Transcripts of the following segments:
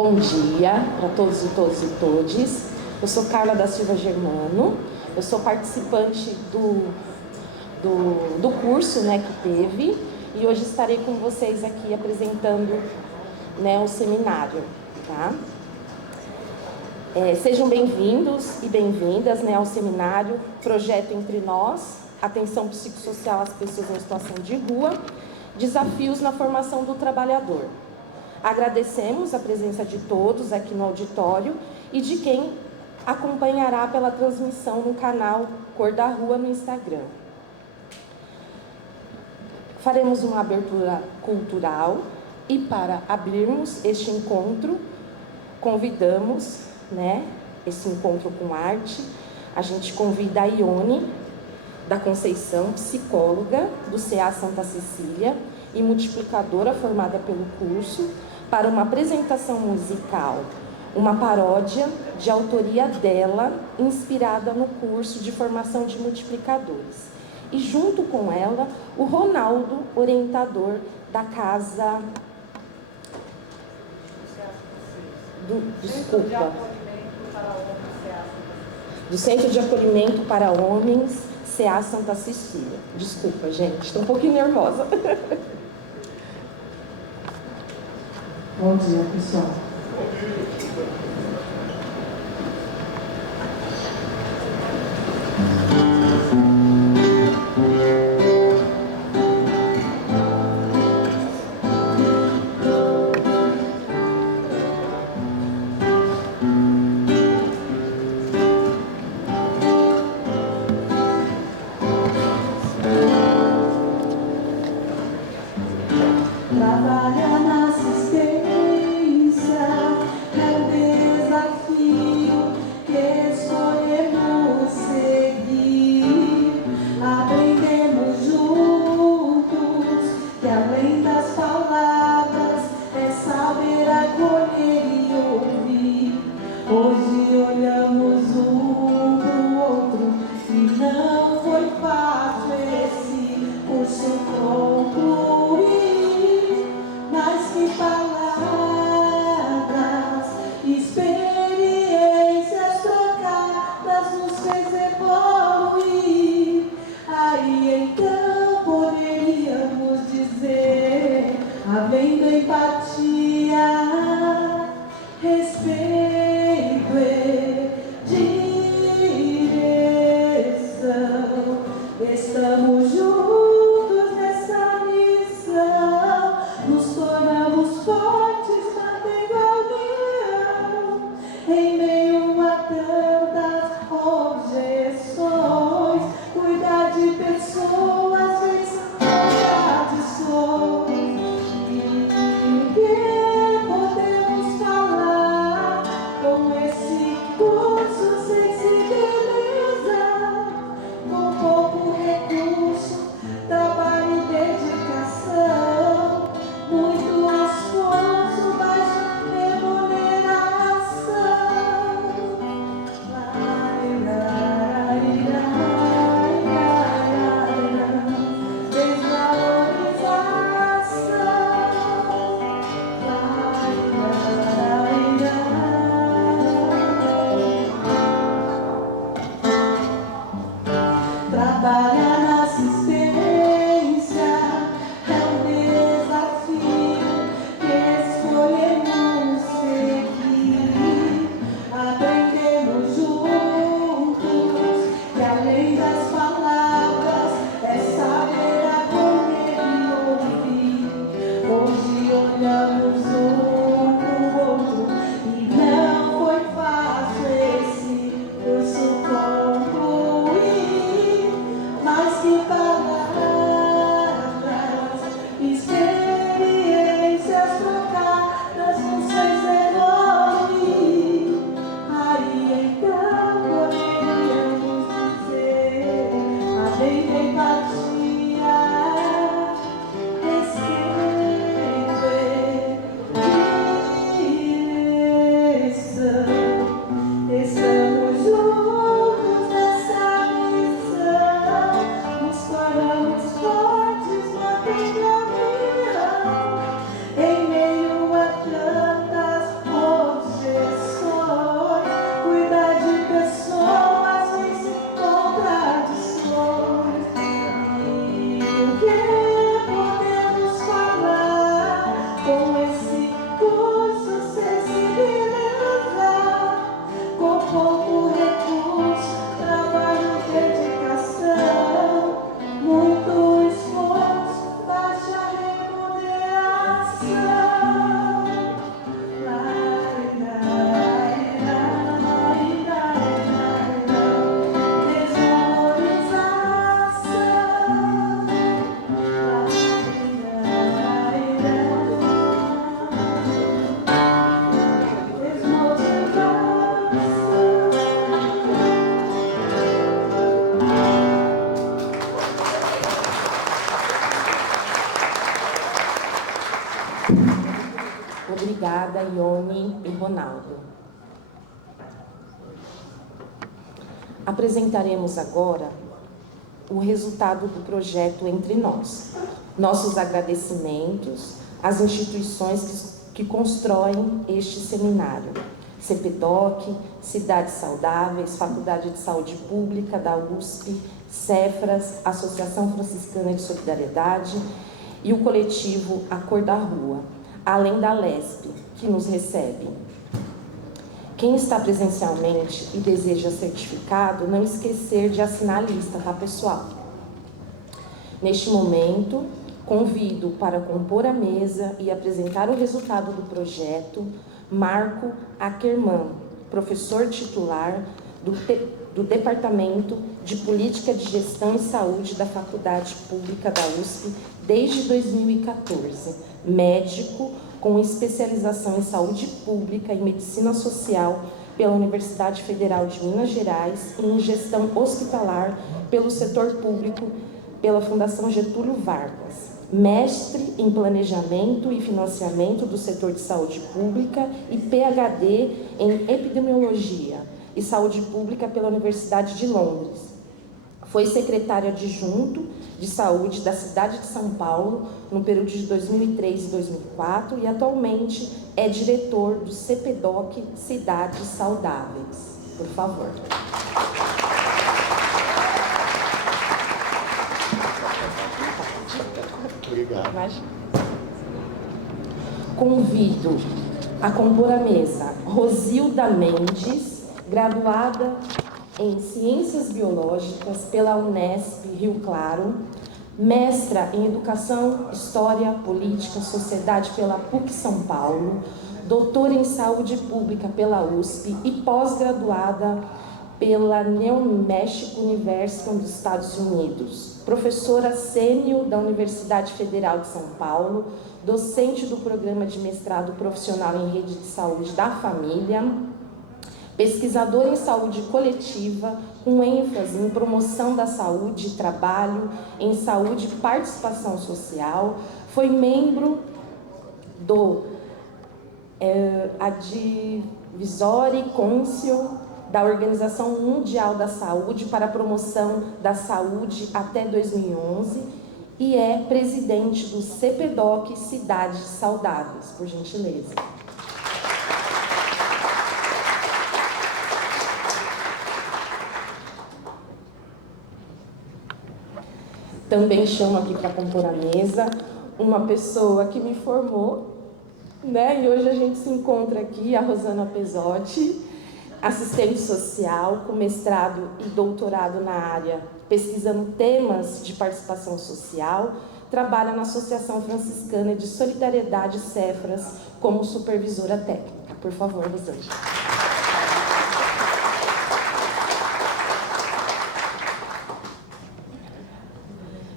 Bom dia para todos e todes. Eu sou Carla da Silva Germano, eu sou participante do curso, que teve, e hoje estarei com vocês aqui apresentando, o seminário, tá? Sejam bem-vindos e bem-vindas, ao seminário Projeto Entre Nós, Atenção Psicossocial às Pessoas em Situação de Rua, Desafios na Formação do Trabalhador. Agradecemos a presença de todos aqui no auditório e de quem acompanhará pela transmissão no canal Cor da Rua no Instagram. Faremos uma abertura cultural e para abrirmos este encontro, convidamos, esse encontro com arte, a gente convida a Ione da Conceição, psicóloga do CA Santa Cecília e multiplicadora formada pelo curso, para uma apresentação musical, uma paródia de autoria dela, inspirada no curso de formação de multiplicadores. E junto com ela, o Ronaldo, orientador da casa... Do Centro de Acolhimento para Homens, CA Santa Cecília. Desculpa, gente, estou um pouquinho nervosa. Bom dia, pessoal. Trabalha na assistência, é o desafio que escolhemos seguir. Aprendemos juntos que além das palavras é saber acolher e ouvir. Hoje olhamos um pro outro e não foi fácil esse curso concluir. Mas que palavras, experiências trocadas nos fez evoluir. Aí então poderíamos dizer, havendo empatia, respeito e direção, estamos juntos nessa missão. Nos tornamos fortes, mantendo a união em meio a tantas objeções. Cuidar de pessoas sem contradições. E que podemos falar com esse curso sensibilizar, com pouco recurso. obrigada, Ione e Ronaldo. Apresentaremos agora o resultado do projeto Entre Nós. Nossos agradecimentos às instituições que constroem este seminário. CPDOC, Cidades Saudáveis, Faculdade de Saúde Pública da USP, Cefras, Associação Franciscana de Solidariedade e o coletivo A Cor da Rua, além da LESP, que nos recebe. Quem está presencialmente e deseja certificado, não esquecer de assinar a lista, tá, pessoal? Neste momento, convido para compor a mesa e apresentar o resultado do projeto Marco Ackerman, professor titular do Departamento de Política de Gestão e Saúde da Faculdade Pública da USP desde 2014, médico com especialização em Saúde Pública e Medicina Social pela Universidade Federal de Minas Gerais e em Gestão Hospitalar pelo Setor Público pela Fundação Getúlio Vargas. Mestre em Planejamento e Financiamento do Setor de Saúde Pública e PhD em Epidemiologia e Saúde Pública pela Universidade de Londres. Foi secretário adjunto de Saúde da cidade de São Paulo no período de 2003 e 2004 e atualmente é diretor do CPDOC Cidades Saudáveis. Por favor. Obrigado. Convido a compor a mesa Rosilda Mendes, graduada em Ciências Biológicas pela Unesp Rio Claro, mestra em Educação, História, Política, Sociedade pela PUC São Paulo, doutora em Saúde Pública pela USP e pós-graduada pela New Mexico University dos Estados Unidos, professora sênior da Universidade Federal de São Paulo, docente do Programa de Mestrado Profissional em Rede de Saúde da Família, pesquisadora em saúde coletiva, com ênfase em promoção da saúde e trabalho, em saúde e participação social, foi membro do Advisory Council da Organização Mundial da Saúde para a Promoção da Saúde até 2011 e é presidente do CPDOC Cidades Saudáveis, por gentileza. Também chamo aqui para compor a mesa uma pessoa que me formou, né? E hoje a gente se encontra aqui, a Rosana Pesotti, assistente social, com mestrado e doutorado na área, pesquisando temas de participação social, trabalha na Associação Franciscana de Solidariedade Cefras como supervisora técnica. Por favor, Rosana.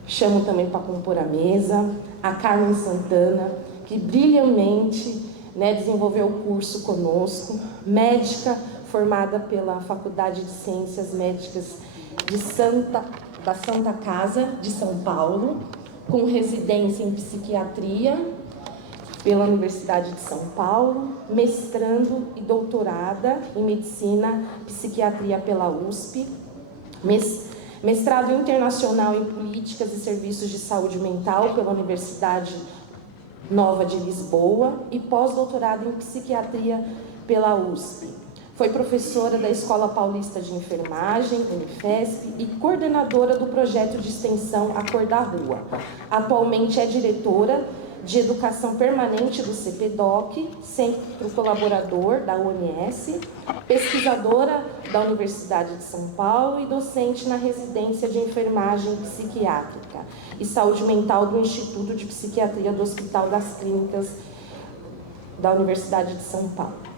Chamo também para compor a mesa a Carmen Santana, que brilhantemente, né, desenvolveu o curso conosco, médica formada pela Faculdade de Ciências Médicas da Santa Casa de São Paulo, com residência em psiquiatria pela Universidade de São Paulo, mestrando e doutorada em medicina e psiquiatria pela USP, mestrado internacional em políticas e serviços de saúde mental pela Universidade Nova de Lisboa e pós-doutorado em psiquiatria pela USP. Foi professora da Escola Paulista de Enfermagem, Unifesp, e coordenadora do projeto de extensão A Cor da Rua. Atualmente é diretora de Educação Permanente do CPDOC, Centro Colaborador da UNS, pesquisadora da Universidade de São Paulo e docente na Residência de Enfermagem Psiquiátrica e Saúde Mental do Instituto de Psiquiatria do Hospital das Clínicas da Universidade de São Paulo.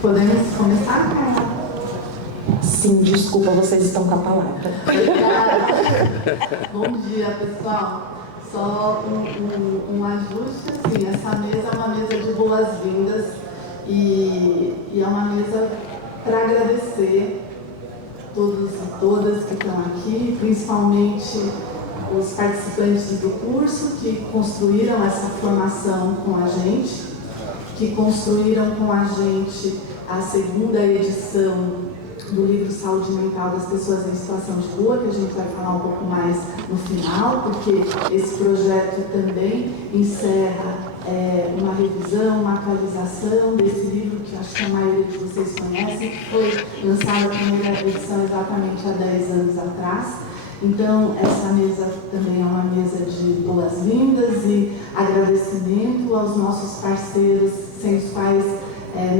Podemos começar? Sim, desculpa, vocês estão com a palavra. Obrigada. Bom dia, pessoal. Só um ajuste, assim, essa mesa é uma mesa de boas-vindas e é uma mesa para agradecer todos e todas que estão aqui, principalmente os participantes do curso que construíram essa formação com a gente, que construíram com a gente a segunda edição do livro Saúde Mental das Pessoas em Situação de Rua, que a gente vai falar um pouco mais no final, porque esse projeto também encerra uma revisão, uma atualização desse livro que acho que a maioria de vocês conhecem, que foi lançado a primeira edição exatamente há 10 anos atrás. Então, essa mesa também é uma mesa de boas-vindas e agradecimento aos nossos parceiros, sem os quais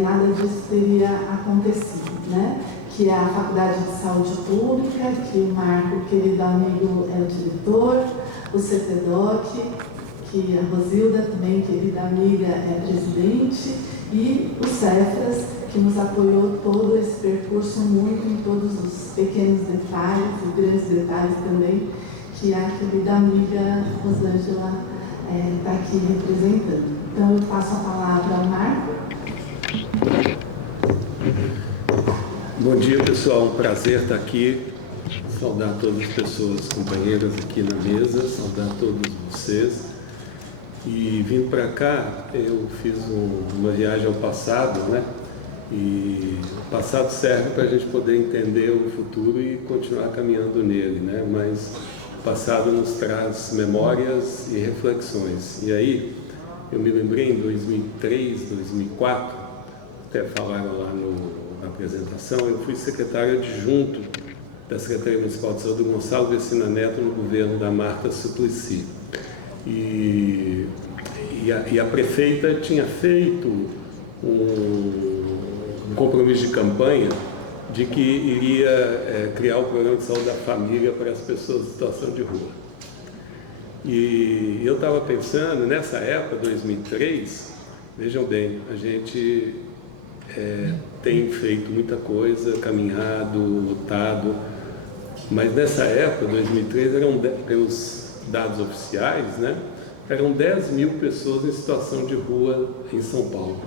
nada disso teria acontecido, né? Que é a Faculdade de Saúde Pública, que o Marco, querido amigo, é o diretor, o CPDOC, que a Rosilda, também querida amiga, é presidente, e o Cefras, que nos apoiou todo esse percurso, muito em todos os pequenos detalhes e grandes detalhes também, que a querida amiga Rosângela está aqui representando. Então, eu passo a palavra ao Marco. Bom dia, pessoal. Um prazer estar aqui. Saudar todas as pessoas, companheiras aqui na mesa, saudar todos vocês. E vindo para cá, eu fiz uma viagem ao passado, né? E o passado serve para a gente poder entender o futuro e continuar caminhando nele, né? Mas o passado nos traz memórias e reflexões. E aí, eu me lembrei em 2003, 2004, até falaram lá na apresentação, eu fui secretário adjunto da Secretaria Municipal de Saúde do Gonçalo Vecina Neto no governo da Marta Suplicy. E a prefeita tinha feito um compromisso de campanha de que iria criar o programa de saúde da família para as pessoas em situação de rua. E eu estava pensando, nessa época, 2003, vejam bem, a gente tem feito muita coisa, caminhado, lutado, mas nessa época, 2003, pelos dados oficiais, né, eram 10 mil pessoas em situação de rua em São Paulo,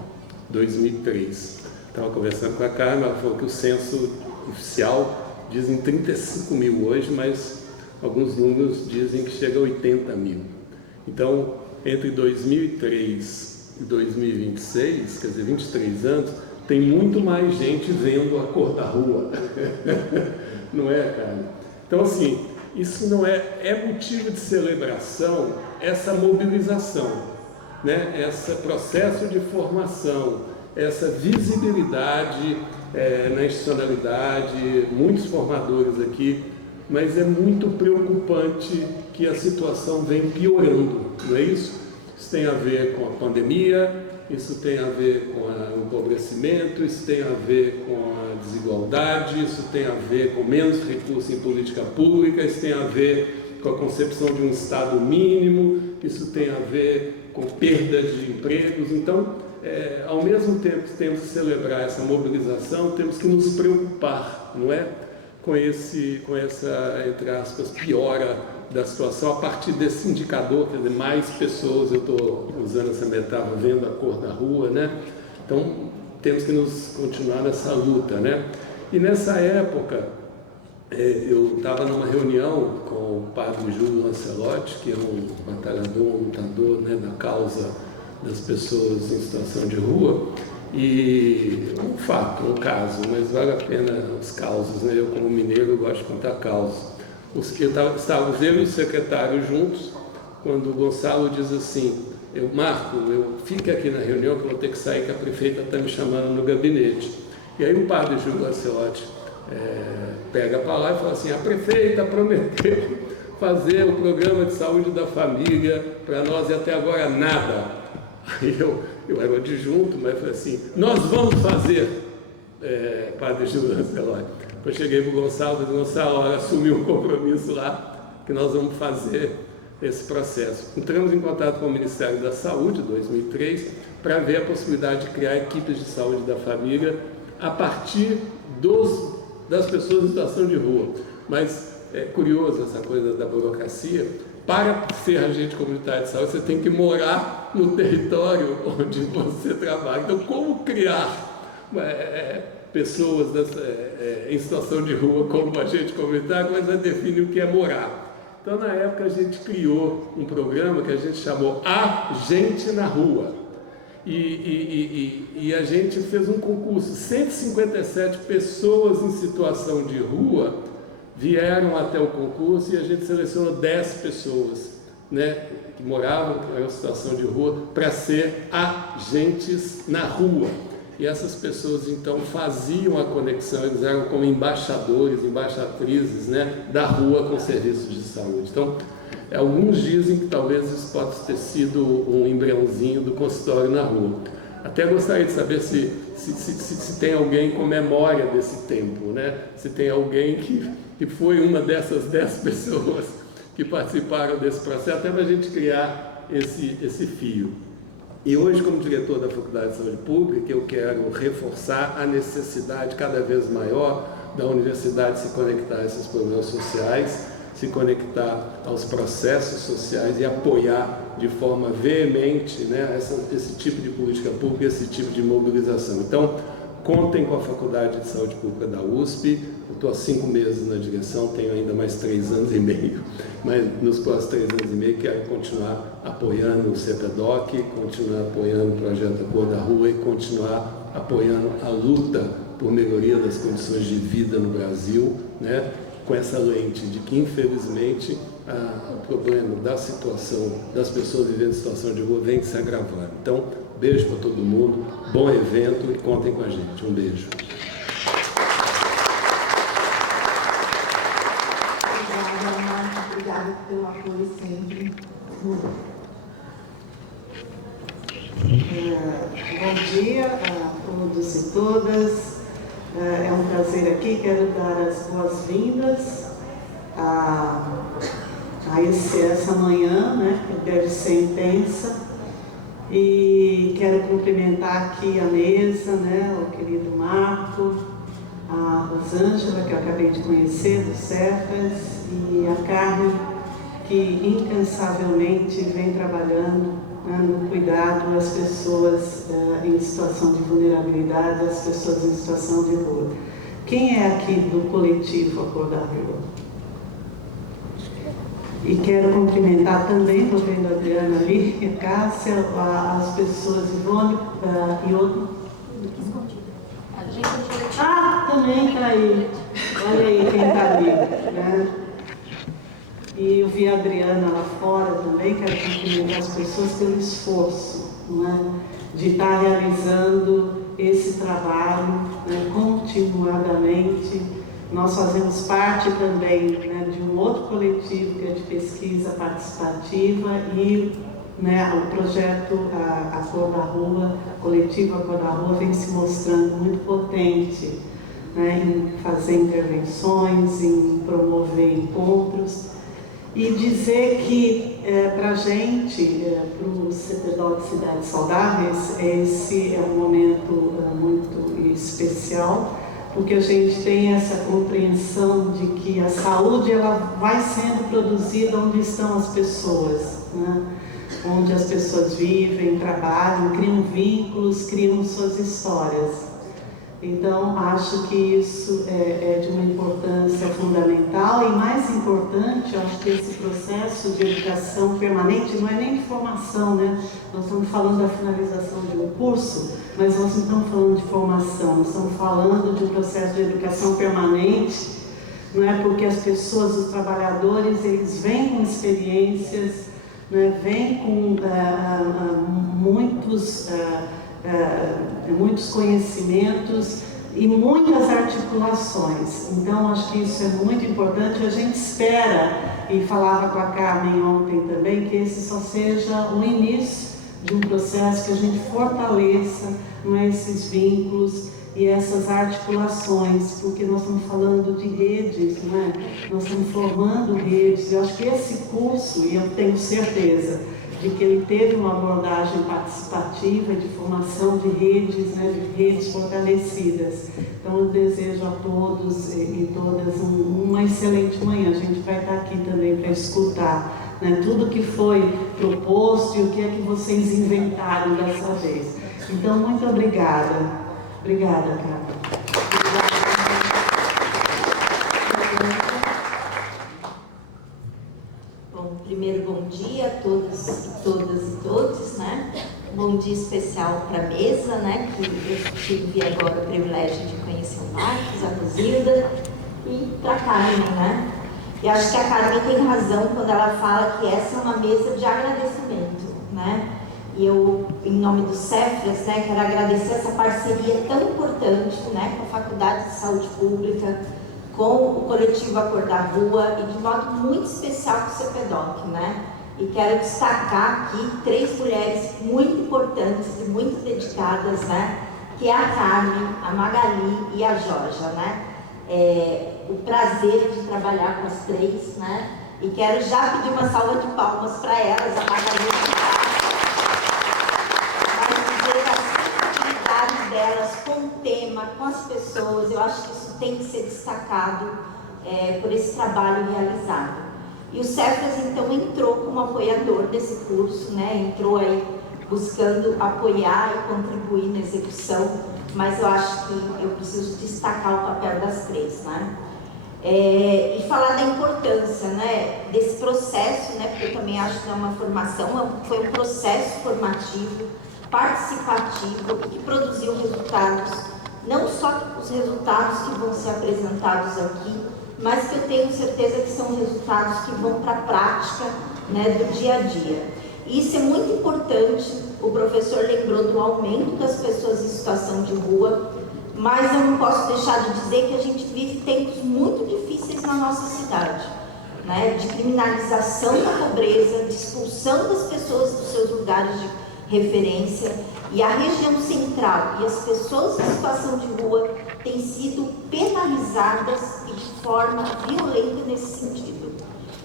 2003. Estava conversando com a Carmen, ela falou que o censo oficial diz em 35 mil hoje, mas alguns números dizem que chega a 80 mil. Então, entre 2003 e 2026, quer dizer, 23 anos, tem muito mais gente vendo a cor da rua. Não é, cara? Então, assim, isso não é motivo de celebração, essa mobilização, né? Esse processo de formação, essa visibilidade na institucionalidade, muitos formadores aqui, mas é muito preocupante que a situação vem piorando, não é isso? Isso tem a ver com a pandemia, isso tem a ver com o empobrecimento, isso tem a ver com a desigualdade, isso tem a ver com menos recursos em política pública, isso tem a ver com a concepção de um Estado mínimo, isso tem a ver com perda de empregos. Então, ao mesmo tempo que temos que celebrar essa mobilização, temos que nos preocupar, não é? Com essa, entre aspas, piora da situação a partir desse indicador, quer dizer, mais pessoas, eu estou usando essa metáfora, vendo a cor da rua, né? Então, temos que nos continuar nessa luta, né? E nessa época, eu estava numa reunião com o padre Júlio Lancelotti, que é um batalhador, um lutador, né, da causa das pessoas em situação de rua, e um fato, um caso, mas vale a pena os causos, né? Eu, como mineiro, gosto de contar causos. Estávamos eu e o secretário juntos, quando o Gonçalo diz assim: Marco, fique aqui na reunião que eu vou ter que sair, que a prefeita está me chamando no gabinete. E aí o padre Júlio Lancelotti pega para lá e fala assim: a prefeita prometeu fazer o programa de saúde da família para nós e até agora nada. Aí eu era adjunto, mas falei assim: nós vamos fazer, padre Júlio Lancelotti. Eu cheguei para o Gonçalo, olha, assumiu um compromisso lá, que nós vamos fazer esse processo. Entramos em contato com o Ministério da Saúde, em 2003, para ver a possibilidade de criar equipes de saúde da família a partir das pessoas em situação de rua. Mas é curioso essa coisa da burocracia, para ser agente comunitário de saúde, você tem que morar no território onde você trabalha. Então, como criar pessoas em situação de rua como agente comunitário, mas vai definir o que é morar. Então, na época, a gente criou um programa que a gente chamou A Gente na Rua. E a gente fez um concurso, 157 pessoas em situação de rua vieram até o concurso e a gente selecionou 10 pessoas, né, que moravam em situação de rua para ser agentes na rua. E essas pessoas então faziam a conexão, eles eram como embaixadores, embaixatrizes, né, da rua com serviços de saúde. Então, alguns dizem que talvez isso possa ter sido um embriãozinho do consultório na rua. Até gostaria de saber se tem alguém com memória desse tempo, né? Se tem alguém que foi uma dessas 10 pessoas que participaram desse processo, até para a gente criar esse fio. E hoje, como diretor da Faculdade de Saúde Pública, eu quero reforçar a necessidade cada vez maior da universidade se conectar a esses problemas sociais, se conectar aos processos sociais e apoiar de forma veemente, né, esse tipo de política pública, esse tipo de mobilização. Então, contem com a Faculdade de Saúde Pública da USP. Eu estou há 5 meses na direção, tenho ainda mais 3 anos e meio, mas nos próximos 3 anos e meio quero continuar apoiando o CPDOC, continuar apoiando o projeto Cor da Rua e continuar apoiando a luta por melhoria das condições de vida no Brasil, né, com essa lente de que, infelizmente, o problema da situação das pessoas vivendo em situação de rua vem se agravando. Então, beijo para todo mundo, bom evento e contem com a gente. Um beijo. Obrigada, Marta. Obrigada pelo apoio sempre. Bom dia a todos e todas. É um prazer aqui. Quero dar as boas-vindas a essa manhã, né, que deve ser intensa. E quero cumprimentar aqui a mesa, né, o querido Marco, a Rosângela, que eu acabei de conhecer, do Cefas, e a Carmen, que incansavelmente vem trabalhando, né, no cuidado às pessoas em situação de vulnerabilidade, às pessoas em situação de rua. Quem é aqui do coletivo A Cor da Rua? E quero cumprimentar também, estou vendo a Adriana ali, a Cássia, as pessoas, Ivone e outro. Também está aí. Olha aí quem está ali, né? E eu vi a Adriana lá fora também, quero cumprimentar as pessoas pelo esforço, né, de estar realizando esse trabalho, né, continuadamente. Nós fazemos parte também, né, de um outro coletivo que é de pesquisa participativa e, né, o projeto A Cor da Rua, coletivo A Cor da Rua, vem se mostrando muito potente, né, em fazer intervenções, em promover encontros e dizer que para a gente, para o CPDOC Cidades Saudáveis, esse é um momento muito especial, porque a gente tem essa compreensão de que a saúde ela vai sendo produzida onde estão as pessoas, né? Onde as pessoas vivem, trabalham, criam vínculos, criam suas histórias. Então, acho que isso é de uma importância fundamental e mais importante, acho que esse processo de educação permanente não é nem de formação, né? Nós estamos falando da finalização de um curso, mas nós não estamos falando de formação, nós estamos falando de um processo de educação permanente, não é? Porque as pessoas, os trabalhadores, eles vêm com experiências, né? Vêm com muitos conhecimentos e muitas articulações. Então, acho que isso é muito importante. A gente espera, e falava com a Carmen ontem também, que esse só seja o início de um processo que a gente fortaleça, não é, esses vínculos e essas articulações, porque nós estamos falando de redes, não é? Nós estamos formando redes. Eu acho que esse curso, e eu tenho certeza de que ele teve uma abordagem participativa de formação de redes, né, de redes fortalecidas. Então, eu desejo a todos e todas uma excelente manhã. A gente vai estar aqui também para escutar né, tudo que foi proposto e o que é que vocês inventaram dessa vez. Então, muito obrigada. Obrigada, Carla. Bom, primeiro bom dia a todas e todos, né? Bom dia especial para a mesa, né? Que eu tive agora o privilégio de conhecer o Marcos, a Rosilda e para a Carmen, né? E acho que a Carmen tem razão quando ela fala que essa é uma mesa de agradecimento, né? E eu, em nome do Cefras, né, quero agradecer essa parceria tão importante, né, com a Faculdade de Saúde Pública, com o coletivo Acordar Rua e de modo muito especial com o CPDOC, né? E quero destacar aqui 3 mulheres muito importantes e muito dedicadas, né? Que é a Carmen, a Magali e a Jorja, né? O prazer de trabalhar com as 3, né? E quero já pedir uma salva de palmas para elas, a Magali e a delas com o tema, com as pessoas. Eu acho que isso tem que ser destacado por esse trabalho realizado. E o Cefras, então, entrou como apoiador desse curso, né? Entrou aí buscando apoiar e contribuir na execução, mas eu acho que eu preciso destacar o papel das 3, né? E falar da importância, né, desse processo, né? Porque eu também acho que é uma formação, foi um processo formativo, participativo e que produziu resultados, não só os resultados que vão ser apresentados aqui, mas que eu tenho certeza que são resultados que vão para a prática, né, do dia a dia. E isso é muito importante. O professor lembrou do aumento das pessoas em situação de rua, mas eu não posso deixar de dizer que a gente vive tempos muito difíceis na nossa cidade, né, de criminalização da pobreza, de expulsão das pessoas dos seus lugares de referência, e a região central e as pessoas em situação de rua têm sido penalizadas e de forma violenta nesse sentido.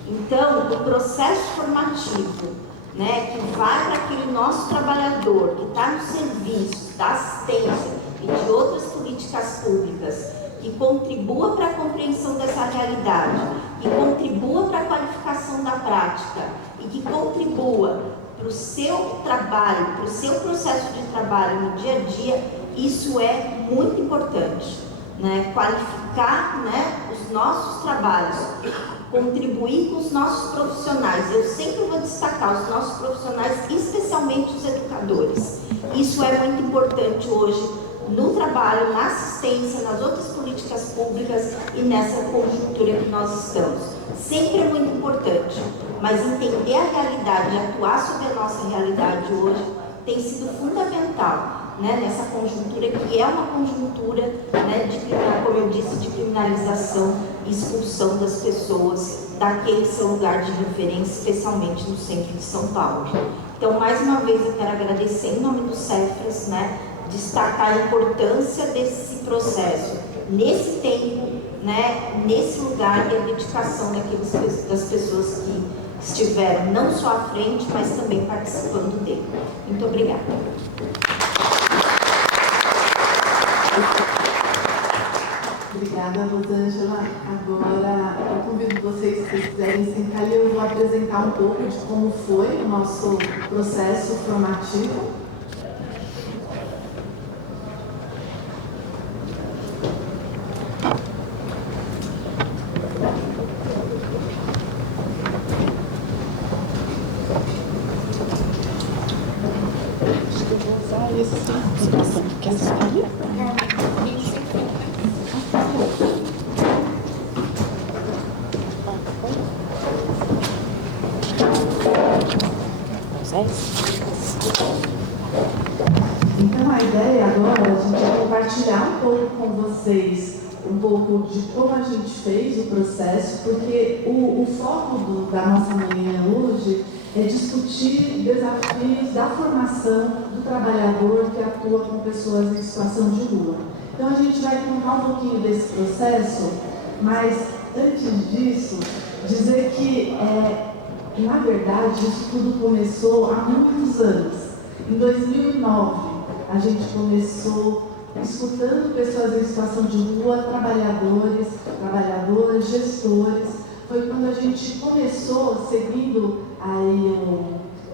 Então, o processo formativo, né, que vai para aquele nosso trabalhador que está no serviço da assistência e de outras políticas públicas, que contribua para a compreensão dessa realidade, que contribua para a qualificação da prática e que contribua para o seu trabalho, para o seu processo de trabalho no dia a dia, isso é muito importante, né? Qualificar, né, os nossos trabalhos, contribuir com os nossos profissionais. Eu sempre vou destacar os nossos profissionais, especialmente os educadores. Isso é muito importante hoje no trabalho, na assistência, nas outras políticas públicas e nessa conjuntura que nós estamos. Sempre é muito importante, mas entender a realidade, atuar sobre a nossa realidade hoje tem sido fundamental, né, nessa conjuntura que é uma conjuntura, né, como eu disse, de criminalização e expulsão das pessoas daquele seu lugar de referência, especialmente no centro de São Paulo. Então, mais uma vez, eu quero agradecer em nome do Cefras, né, destacar a importância desse processo, nesse tempo, né, nesse lugar e a dedicação das pessoas que estiveram não só à frente, mas também participando dele. Muito obrigada. Obrigada, Rosângela. Agora eu convido vocês, se quiserem sentar ali, eu vou apresentar um pouco de como foi o nosso processo formativo. Então a ideia agora é a gente compartilhar um pouco com vocês um pouco de como a gente fez o processo, porque o foco da nossa manhã hoje é discutir desafios da formação do trabalhador que atua com pessoas em situação de rua. Então a gente vai contar um pouquinho desse processo, mas antes disso, dizer que na verdade, isso tudo começou há muitos anos. Em 2009, a gente começou escutando pessoas em situação de rua, trabalhadores, gestores, foi quando a gente começou, seguindo aí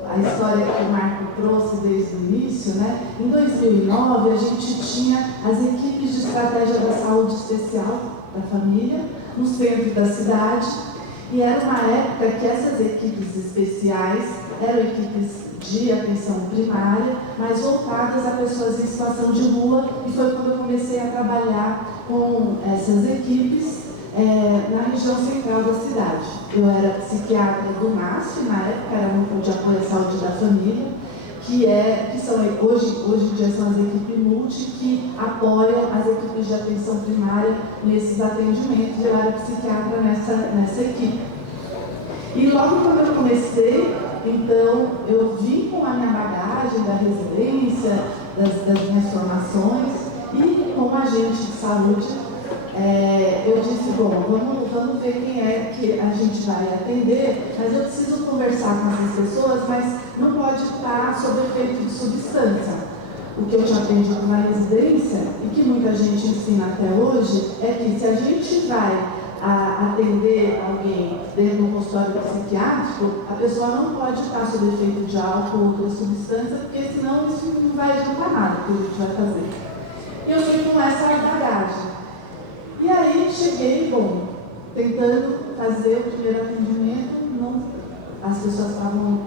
a história que o Marco trouxe desde o início, né? Em 2009, a gente tinha as equipes de estratégia da saúde especial da família, no centro da cidade, e era uma época que essas equipes especiais eram equipes de atenção primária, mas voltadas a pessoas em situação de rua, e foi quando eu comecei a trabalhar com essas equipes na região central da cidade. Eu era psiquiatra do MASF, na época era o Núcleo de Apoio à Saúde da Família, que são, hoje em dia são as equipes multi que apoiam as equipes de atenção primária nesses atendimentos. Eu era psiquiatra nessa equipe. E logo quando eu comecei, então eu vim com a minha bagagem da residência, das minhas formações, e como agente de saúde, eu disse, bom, vamos ver quem é que a gente vai atender, mas eu preciso conversar com essas pessoas, mas não pode estar sob efeito de substância. O que eu tinha aprendido na residência, e que muita gente ensina até hoje, é que se a gente vai atender alguém dentro de um consultório psiquiátrico, a pessoa não pode estar sob efeito de álcool ou outra substância, porque senão isso não vai adiantar nada que a gente vai fazer. Eu fui com essa bagagem. E aí cheguei, bom, tentando fazer o primeiro atendimento, as pessoas estavam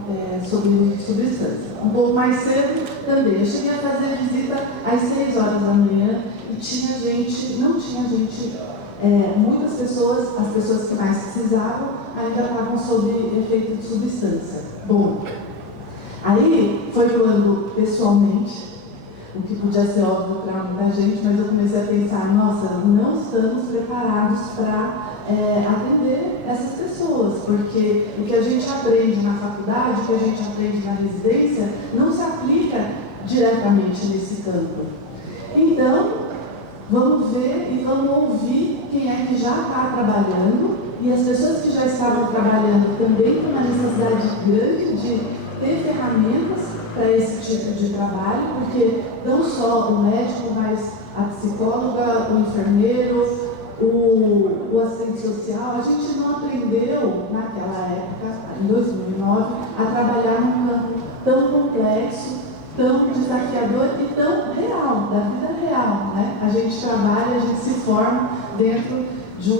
sob substância. Um pouco mais cedo também. Eu cheguei a fazer visita às 6 horas da manhã e não tinha gente, muitas pessoas, as pessoas que mais precisavam, ainda estavam sob efeito de substância. Bom, aí foi quando, pessoalmente, o que podia ser óbvio para muita gente, mas eu comecei a pensar, nossa, não estamos preparados para atender essas pessoas, porque o que a gente aprende na faculdade, o que a gente aprende na residência, não se aplica diretamente nesse campo. Então, vamos ver e vamos ouvir quem é que já está trabalhando, e as pessoas que já estavam trabalhando também têm uma necessidade grande de ter ferramentas para esse tipo de trabalho, porque não só o médico, mas a psicóloga, o enfermeiro, o assistente social, a gente não aprendeu naquela época, em 2009, a trabalhar num campo tão complexo, tão desafiador e tão real, da vida real, né? A gente trabalha, a gente se forma dentro de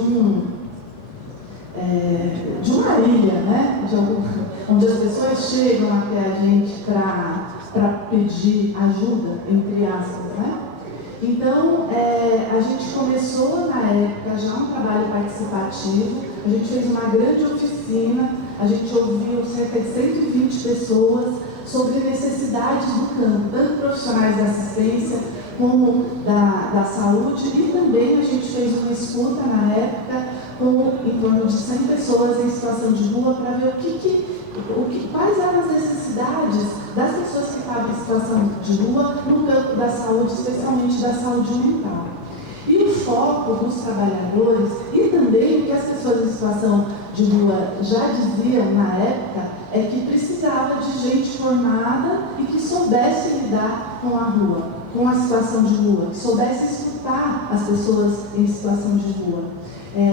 uma ilha, né? Onde as pessoas chegam até a gente para pedir ajuda, entre aspas, né? Então, a gente começou na época já um trabalho participativo, a gente fez uma grande oficina, a gente ouviu cerca de 120 pessoas sobre necessidades do campo, tanto profissionais da assistência como da saúde, e também a gente fez uma escuta na época com em torno de 100 pessoas em situação de rua para ver quais eram as necessidades das pessoas que estavam em situação de rua no campo da saúde, especialmente da saúde mental. E o foco dos trabalhadores, e também o que as pessoas em situação de rua já diziam na época, é que precisava de gente formada e que soubesse lidar com a rua, com a situação de rua, que soubesse escutar as pessoas em situação de rua.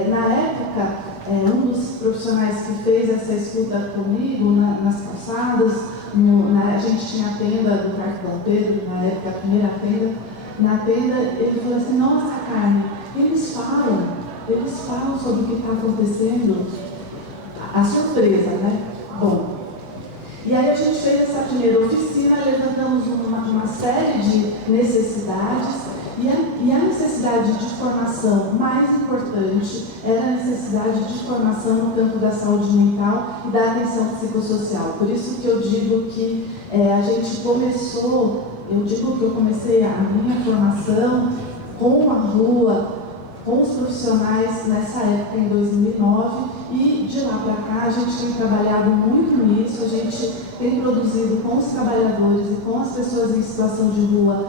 Na época, um dos profissionais que fez essa escuta comigo nas calçadas, a gente tinha a tenda do Parque Dom Pedro, na época, a primeira tenda. Na tenda, ele falou assim, nossa, Carmen, eles falam sobre o que está acontecendo. A surpresa, né? Bom, e aí a gente fez essa primeira oficina, levantamos uma série de necessidades, e a necessidade de formação mais importante era a necessidade de formação no campo da saúde mental e da atenção psicossocial. Por isso que eu digo que a gente começou, eu comecei a minha formação com a rua, com os profissionais nessa época, em 2009, e de lá para cá a gente tem trabalhado muito nisso, a gente tem produzido com os trabalhadores e com as pessoas em situação de rua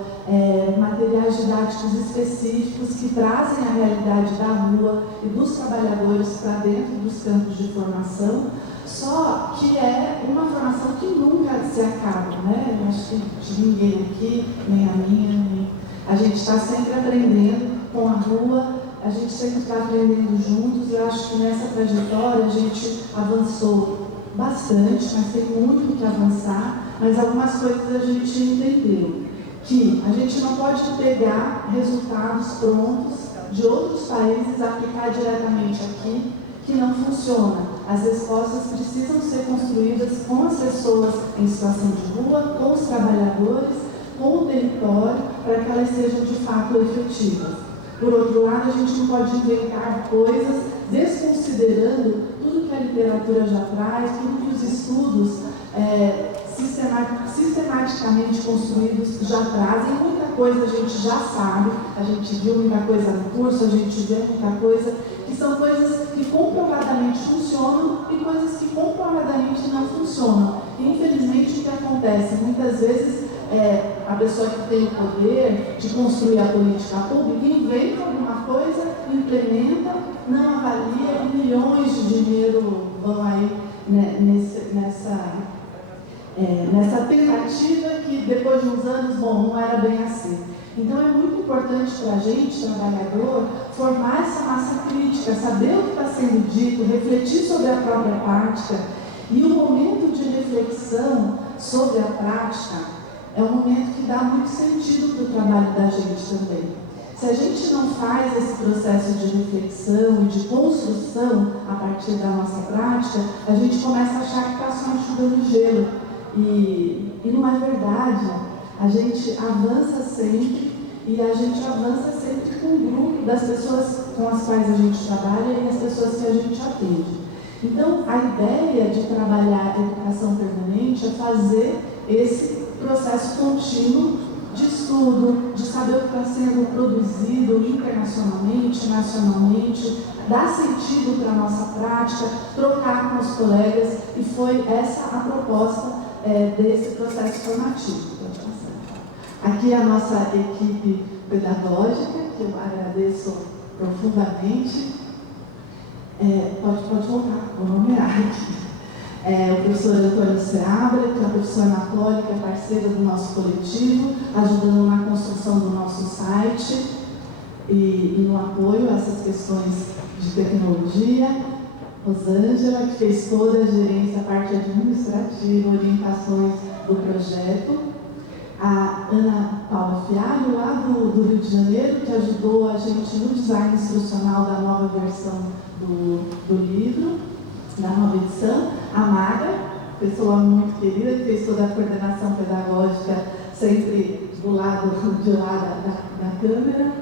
materiais didáticos específicos que trazem a realidade da rua e dos trabalhadores para dentro dos campos de formação, só que é uma formação que nunca se acaba, né? Eu acho que de ninguém aqui, nem a minha, a gente está sempre aprendendo com a rua, a gente sempre está aprendendo juntos. Eu acho que nessa trajetória a gente avançou bastante, mas tem muito que avançar, mas algumas coisas a gente entendeu. Que a gente não pode pegar resultados prontos de outros países, aplicar diretamente aqui, que não funciona. As respostas precisam ser construídas com as pessoas em situação de rua, com os trabalhadores, com o território, para que elas sejam de fato efetivas. Por outro lado, a gente não pode inventar coisas desconsiderando tudo que a literatura já traz, tudo que os estudos sistematicamente construídos já trazem. Muita coisa a gente já sabe, a gente viu muita coisa no curso, a gente vê muita coisa, que são coisas que comprovadamente funcionam e coisas que comprovadamente não funcionam. E, infelizmente, o que acontece? Muitas vezes a pessoa que tem o poder de construir a política pública inventa alguma coisa, implementa, não avalia e milhões de dinheiro vão aí nessa tentativa que depois de uns anos, não era bem assim. Então é muito importante para a gente, trabalhador, formar essa massa crítica, saber o que está sendo dito, refletir sobre a própria prática. E o momento de reflexão sobre a prática é um momento que dá muito sentido para o trabalho da gente também. Se a gente não faz esse processo de reflexão e de construção a partir da nossa prática, a gente começa a achar que está só enxugando gelo. E não é verdade. A gente avança sempre e a gente avança sempre com o grupo das pessoas com as quais a gente trabalha e as pessoas que a gente atende. Então, a ideia de trabalhar a educação permanente é fazer esse processo contínuo de estudo, de saber o que está sendo produzido internacionalmente, nacionalmente, dar sentido para a nossa prática, trocar com os colegas, e foi essa a proposta desse processo formativo. Aqui a nossa equipe pedagógica, que eu agradeço profundamente. Pode voltar, vou nomear aqui. O professor Antônio Seabra, que é a professora Ana Poli, que é parceira do nosso coletivo, ajudando na construção do nosso site e no apoio a essas questões de tecnologia. Rosângela, que fez toda a gerência, a parte administrativa, orientações do projeto. A Ana Paula Fialho, lá do Rio de Janeiro, que ajudou a gente no design instrucional da nova versão do livro, da nova edição. A Maga, pessoa muito querida, que fez toda a coordenação pedagógica sempre do lado de lá da câmera.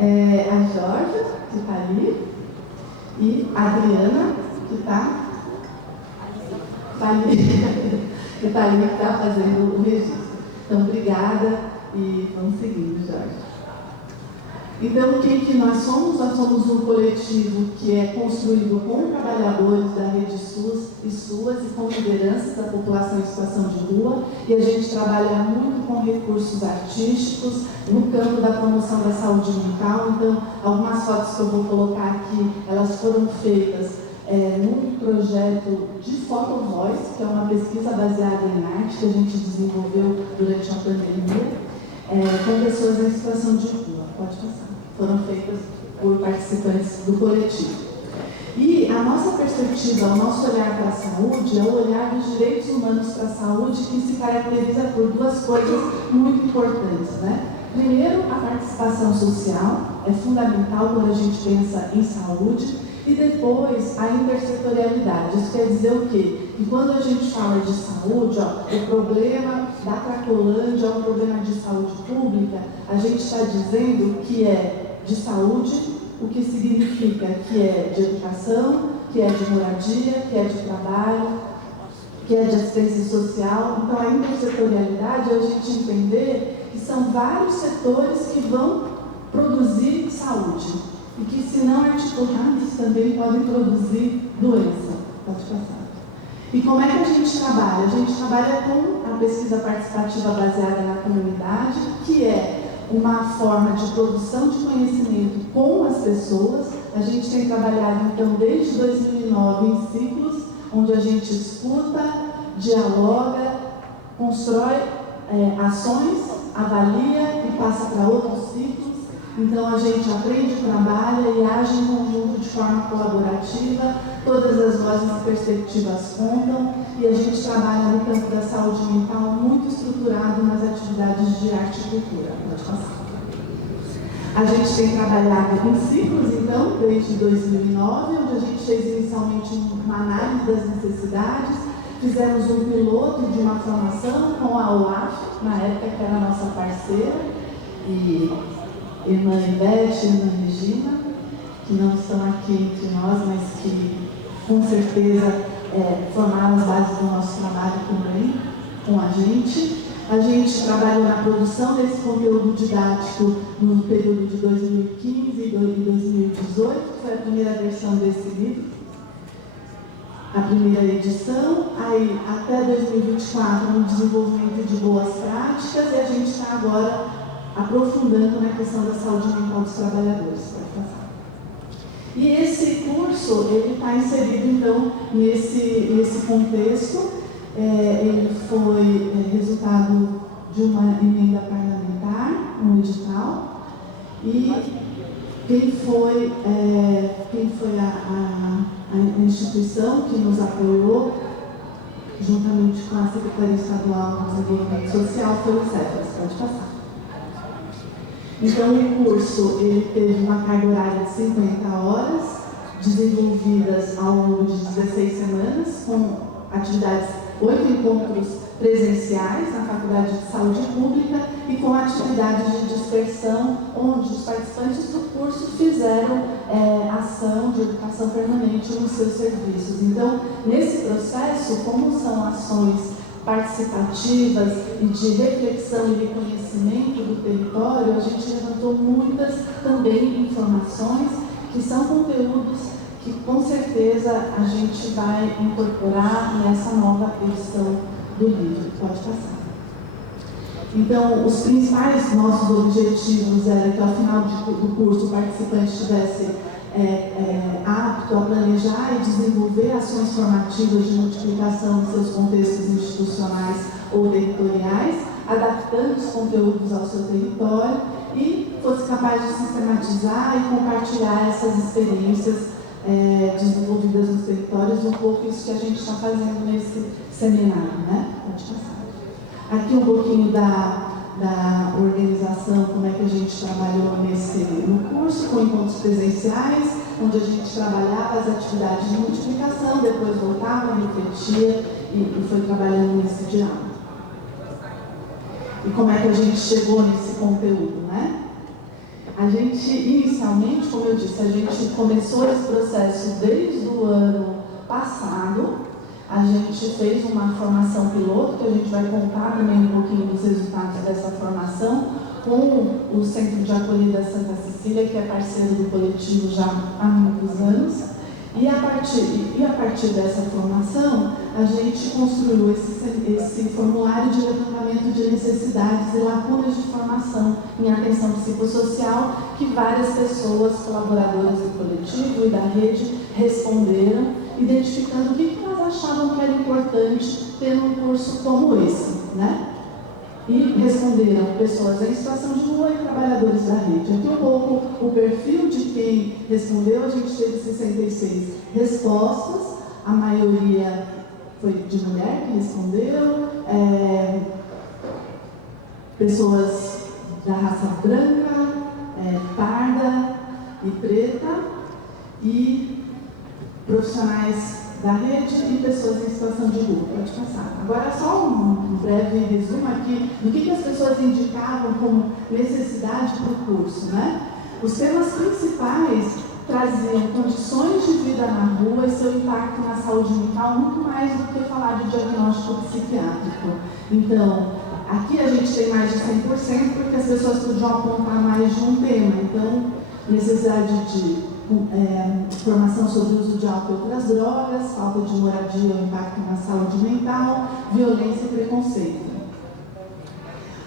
A Jorge, que está ali. E a Adriana, que está ali, que está fazendo o registro. Então, obrigada e vamos seguindo, Jorge. Então, o que nós somos? Nós somos um coletivo que é construído com trabalhadores da rede SUS e SUAS e com lideranças da população em situação de rua, e a gente trabalha muito com recursos artísticos no campo da promoção da saúde mental. Então, algumas fotos que eu vou colocar aqui, elas foram feitas num projeto de Photovoice, que é uma pesquisa baseada em arte que a gente desenvolveu durante a pandemia, com pessoas em situação de rua. Pode passar. Foram feitas por participantes do coletivo. E a nossa perspectiva, o nosso olhar para a saúde é o olhar dos direitos humanos para a saúde, que se caracteriza por duas coisas muito importantes, né? Primeiro, a participação social é fundamental quando a gente pensa em saúde, e depois a intersetorialidade. Isso quer dizer o quê? Que quando a gente fala de saúde, o problema da Cracolândia é um problema de saúde pública, a gente está dizendo que é de saúde, o que significa que é de educação, que é de moradia, que é de trabalho, que é de assistência social. Então, a intersetorialidade é a gente entender que são vários setores que vão produzir saúde e que, se não articulados, também podem produzir doença. Pode passar. E como é que a gente trabalha? A gente trabalha com a pesquisa participativa baseada na comunidade, que é uma forma de produção de conhecimento com as pessoas. A gente tem trabalhado, então, desde 2009 em ciclos, onde a gente escuta, dialoga, constrói ações, avalia e passa para outros ciclos. Então a gente aprende, trabalha e age em conjunto de forma colaborativa, todas as vozes e perspectivas contam e a gente trabalha no campo da saúde mental muito estruturado nas atividades de arte e cultura. Pode passar. A gente tem trabalhado em ciclos, então, desde 2009, onde a gente fez inicialmente uma análise das necessidades, fizemos um piloto de uma formação com a UAF, na época que era a nossa parceira, e irmã Ivete e irmã Regina, que não estão aqui entre nós, mas que com certeza formaram as bases do nosso trabalho também com a gente. A gente trabalhou na produção desse conteúdo didático no período de 2015 e 2018, que foi a primeira versão desse livro, a primeira edição. Aí, até 2024, um desenvolvimento de boas práticas, e a gente está agora aprofundando na questão da saúde mental dos trabalhadores. E esse curso, ele está inserido, então, nesse contexto. Ele foi resultado de uma emenda parlamentar, um edital, e quem foi a instituição que nos apoiou, juntamente com a Secretaria Estadual de Desenvolvimento Social, foi o CEFAS. Pode passar. Então, o curso ele teve uma carga horária de 50 horas, desenvolvidas ao longo de 16 semanas, com atividades, 8 encontros presenciais na Faculdade de Saúde Pública e com atividades de dispersão, onde os participantes do curso fizeram ação de educação permanente nos seus serviços. Então, nesse processo, como são ações participativas e de reflexão e reconhecimento do território, a gente levantou muitas também informações que são conteúdos que com certeza a gente vai incorporar nessa nova edição do livro. Pode passar. Então, os principais nossos objetivos eram que ao final do curso o participante estivesse apto a planejar e desenvolver ações formativas de multiplicação dos seus contextos institucionais ou territoriais, adaptando os conteúdos ao seu território e fosse capaz de sistematizar e compartilhar essas experiências desenvolvidas nos territórios, um pouco isso que a gente está fazendo nesse seminário, né? Pode passar. Aqui um pouquinho da organização, como é que a gente trabalhou no curso, com encontros presenciais, onde a gente trabalhava as atividades de multiplicação, depois voltava, refletia e foi trabalhando nesse diálogo. E como é que a gente chegou nesse conteúdo, né? A gente, inicialmente, como eu disse, a gente começou esse processo desde o ano passado. A gente fez uma formação piloto, que a gente vai contar também um pouquinho dos resultados dessa formação, com o Centro de Acolhida Santa Cecília, que é parceiro do coletivo já há muitos anos. E a partir dessa formação, a gente construiu esse formulário de levantamento de necessidades e lacunas de formação em atenção psicossocial, que várias pessoas, colaboradoras do coletivo e da rede, responderam, identificando o que elas achavam que era importante ter um curso como esse, né? E responderam pessoas em situação de rua e trabalhadores da rede. Aqui um pouco o perfil de quem respondeu, a gente teve 66 respostas, a maioria foi de mulher que respondeu, pessoas da raça branca, parda e preta, e profissionais da rede e pessoas em situação de rua. Pode passar. Agora, só um breve resumo aqui do que as pessoas indicavam como necessidade para o curso, né? Os temas principais traziam condições de vida na rua e seu impacto na saúde mental, muito mais do que falar de diagnóstico psiquiátrico. Então, aqui a gente tem mais de 100%, porque as pessoas podiam apontar mais de um tema. Então, necessidade de formação sobre o uso de álcool e outras drogas, falta de moradia ou impacto na saúde mental, violência e preconceito.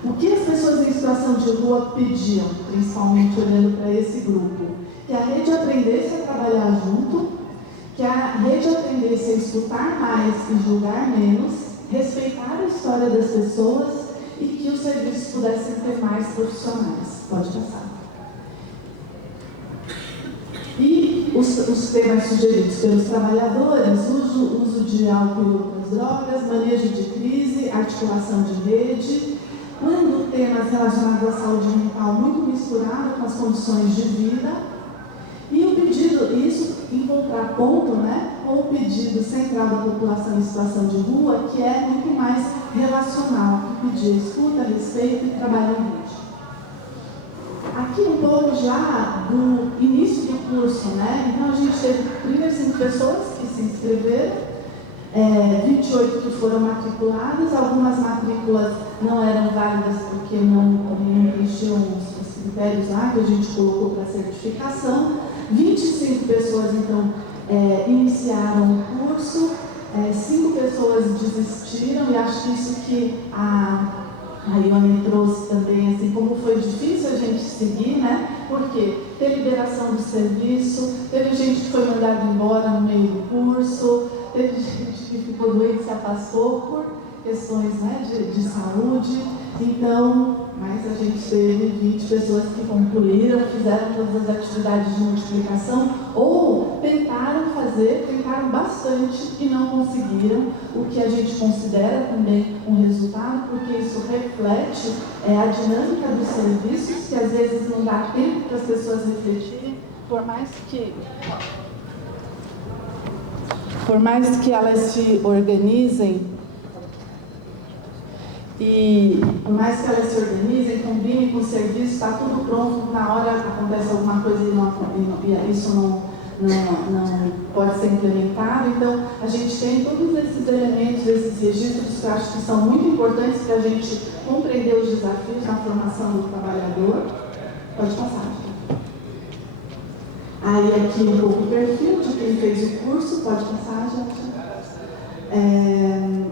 O que as pessoas em situação de rua pediam, principalmente olhando para esse grupo? Que a rede aprendesse a trabalhar junto, que a rede aprendesse a escutar mais e julgar menos, respeitar a história das pessoas e que os serviços pudessem ter mais profissionais. Pode passar. os temas sugeridos pelos trabalhadores: uso de álcool e outras drogas, manejo de crise, articulação de rede, quando temas relacionados à saúde mental muito misturado com as condições de vida, e o pedido, isso em contraponto, né, com o pedido central da população em situação de rua, que é muito mais relacional, que pedia escuta, respeito e trabalho em rede. Aqui um pouco já do início do curso, né? Então a gente teve 35 pessoas que se inscreveram, 28 que foram matriculadas, algumas matrículas não eram válidas porque não preenchiam os critérios lá que a gente colocou para certificação. 25 pessoas então iniciaram o curso, 5 pessoas desistiram, e acho que isso que a Ione trouxe também, assim, como foi difícil a gente seguir, né? Porque teve liberação do serviço, teve gente que foi mandada embora no meio do curso, teve gente que ficou doente e se afastou por questões, né, de saúde. Então, mas a gente teve 20 pessoas que concluíram, fizeram todas as atividades de multiplicação, ou tentaram bastante e não conseguiram, o que a gente considera também um resultado, porque isso reflete a dinâmica dos serviços, que às vezes não dá tempo para as pessoas refletirem, por mais que elas se organizem, e por mais que elas se organizem, combinem com o serviço, está tudo pronto, na hora acontece alguma coisa e isso não pode ser implementado. Então, a gente tem todos esses elementos, esses registros que eu acho que são muito importantes para a gente compreender os desafios na formação do trabalhador. Pode passar. Aí aqui um pouco o perfil de quem fez o curso, pode passar, gente.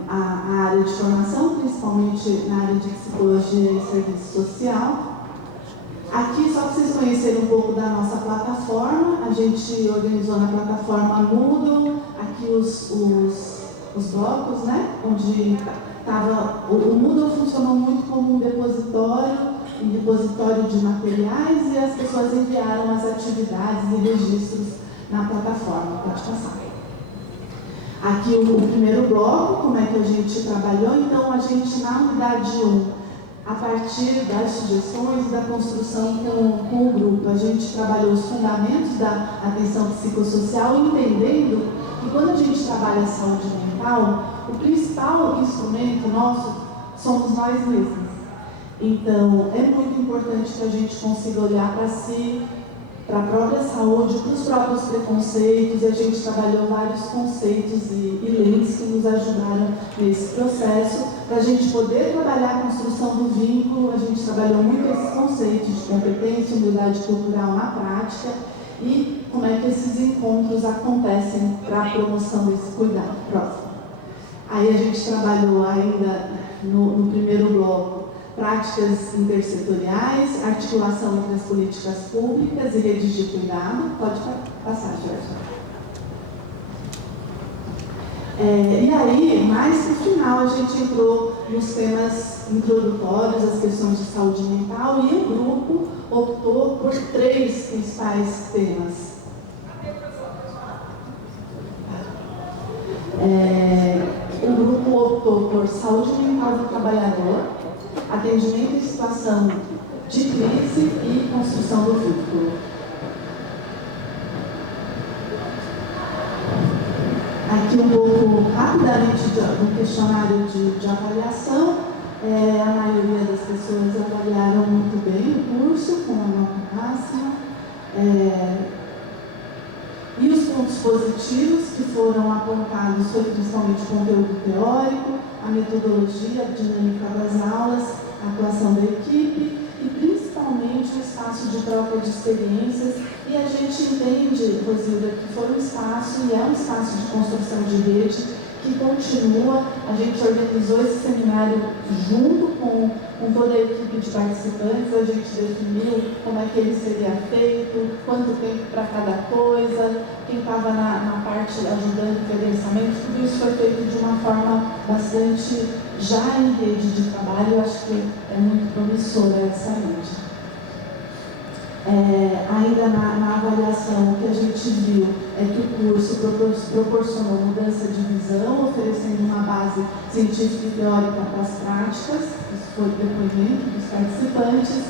A área de formação, principalmente na área de psicologia e serviço social. Aqui, só para vocês conhecerem um pouco da nossa plataforma, a gente organizou na plataforma Moodle, aqui os blocos, né? Onde estava. O Moodle funcionou muito como um depositório de materiais, e as pessoas enviaram as atividades e registros na plataforma. Pode passar. Aqui o primeiro bloco, como é que a gente trabalhou. Então, a gente, na unidade 1, a partir das sugestões da construção com o grupo, a gente trabalhou os fundamentos da atenção psicossocial, entendendo que quando a gente trabalha a saúde mental, o principal instrumento nosso somos nós mesmos. Então, é muito importante que a gente consiga olhar para si, para a própria saúde, para os próprios preconceitos, e a gente trabalhou vários conceitos e lentes que nos ajudaram nesse processo. Para a gente poder trabalhar a construção do vínculo, a gente trabalhou muito esses conceitos de competência, humildade cultural na prática, e como é que esses encontros acontecem para a promoção desse cuidado. Próximo. Aí a gente trabalhou ainda no primeiro bloco práticas intersetoriais, articulação entre as políticas públicas e redes de cuidado. Pode passar, Jorge. E aí, mais no final, a gente entrou nos temas introdutórios, as questões de saúde mental, e o grupo optou por 3 principais temas. O grupo optou por saúde mental do trabalhador, atendimento em situação de crise e construção do vínculo. Aqui um pouco rapidamente do questionário de avaliação. A maioria das pessoas avaliaram muito bem o curso, com a nota máxima. E os pontos positivos que foram apontados foi principalmente o conteúdo teórico, a metodologia, a dinâmica das aulas, a atuação da equipe e principalmente o espaço de troca de experiências. E a gente entende, Rosilda, que foi um espaço e é um espaço de construção de rede que continua. A gente organizou esse seminário junto com toda a equipe de participantes. A gente definiu como é que ele seria feito, quanto tempo para cada coisa, quem estava na parte ajudando o credenciamento. Tudo isso foi feito de uma forma bastante já em rede de trabalho. Eu acho que é muito promissora essa rede. Ainda na avaliação, o que a gente viu é que o curso proporcionou mudança de visão, oferecendo uma base científica e teórica para as práticas. Isso foi o depoimento dos participantes.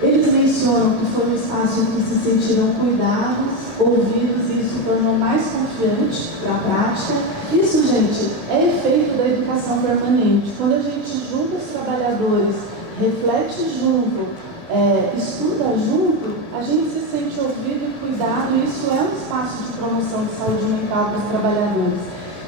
Eles mencionam que foi um espaço em que se sentiram cuidados, ouvidos, e isso tornou mais confiante para a prática. Isso, gente, é efeito da educação permanente. Quando a gente junta os trabalhadores, reflete junto, estuda junto, a gente se sente ouvido e cuidado, e isso é um espaço de promoção de saúde mental para os trabalhadores,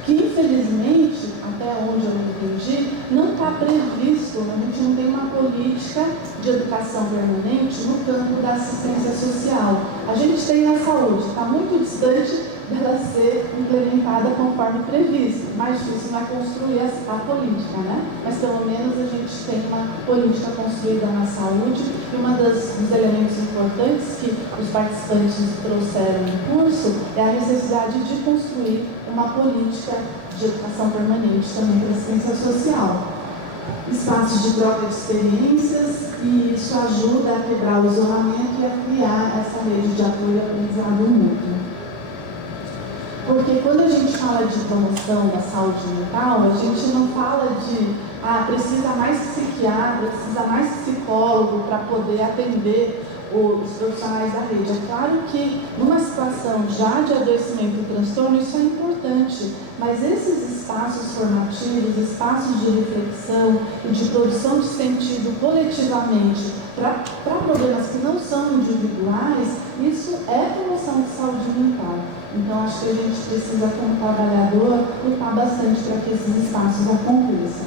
que infelizmente, até onde eu entendi, não está previsto, a gente não tem uma política de educação permanente no campo da assistência social. A gente tem a saúde, está muito distante dela ser implementada conforme previsto. Mais difícil não é construir a política, né? Mas pelo menos a gente tem uma política construída na saúde, e dos elementos importantes que os participantes trouxeram no curso é a necessidade de construir uma política de educação permanente também para a assistência social. Espaços de troca de experiências, e isso ajuda a quebrar o isolamento e a criar essa rede de apoio e aprendizado mútuo. Porque quando a gente fala de promoção da saúde mental, a gente não fala de precisa mais psiquiatra, precisa mais psicólogo para poder atender os profissionais da rede. É claro que numa situação já de adoecimento e transtorno isso é importante, mas esses espaços formativos, espaços de reflexão e de produção de sentido coletivamente para problemas que não são individuais, isso é promoção de saúde mental. Então, acho que a gente precisa, como trabalhador, lutar bastante para que esses espaços aconteçam.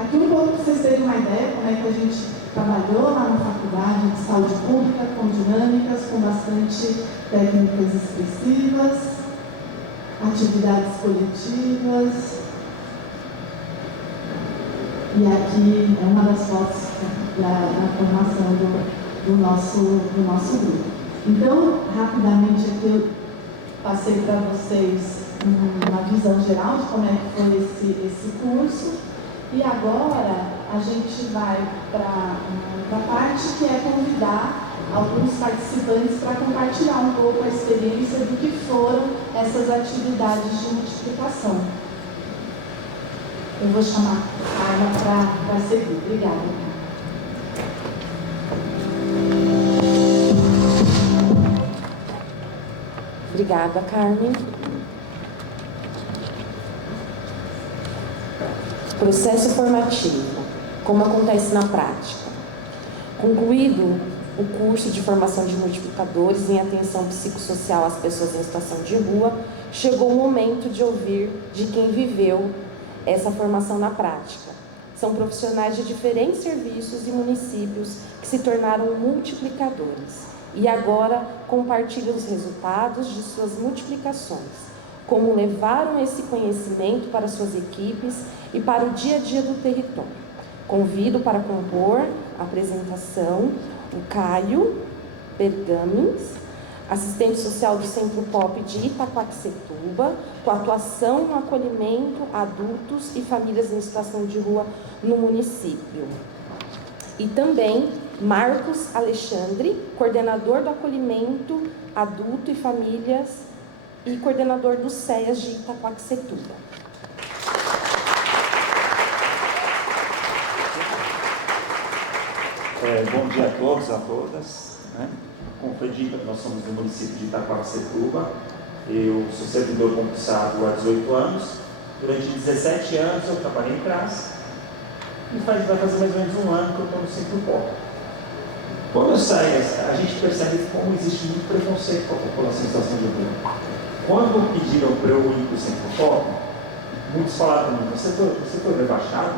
Aqui um pouco para vocês terem uma ideia como é que a gente trabalhou lá na faculdade de saúde pública, com dinâmicas, com bastante técnicas expressivas, atividades coletivas. E aqui é uma das fotos da formação do nosso grupo. Então, rapidamente aqui eu passei para vocês uma visão geral de como é que foi esse curso. E agora a gente vai para a parte que é convidar alguns participantes para compartilhar um pouco a experiência do que foram essas atividades de multiplicação. Eu vou chamar a Carla para seguir. Obrigada. Obrigada, Carmen. Processo formativo. Como acontece na prática? Concluído o curso de formação de multiplicadores em atenção psicossocial às pessoas em situação de rua, chegou o momento de ouvir de quem viveu essa formação na prática. São profissionais de diferentes serviços e municípios que se tornaram multiplicadores e agora compartilham os resultados de suas multiplicações, como levaram esse conhecimento para suas equipes e para o dia a dia do território. Convido para compor a apresentação o Caio Bergamins, assistente social do Centro Pop de Itaquaquecetuba, com atuação no acolhimento a adultos e famílias em situação de rua no município. E também Marcos Alexandre, coordenador do acolhimento adulto e famílias e coordenador do CEAS de Itaquaquecetuba. Bom dia a todos, a todas. Como foi dito, nós somos do município de Itaquaquecetuba. Eu sou servidor concursado há 18 anos. Durante 17 anos eu trabalhei em praça. E vai fazer mais ou menos um ano que eu estou no Centro Pop. Quando eu saio, a gente percebe como existe muito preconceito com a população em situação de rua. Quando pediram para eu ir para o Centro Pop, muitos falaram para mim: você foi rebaixado?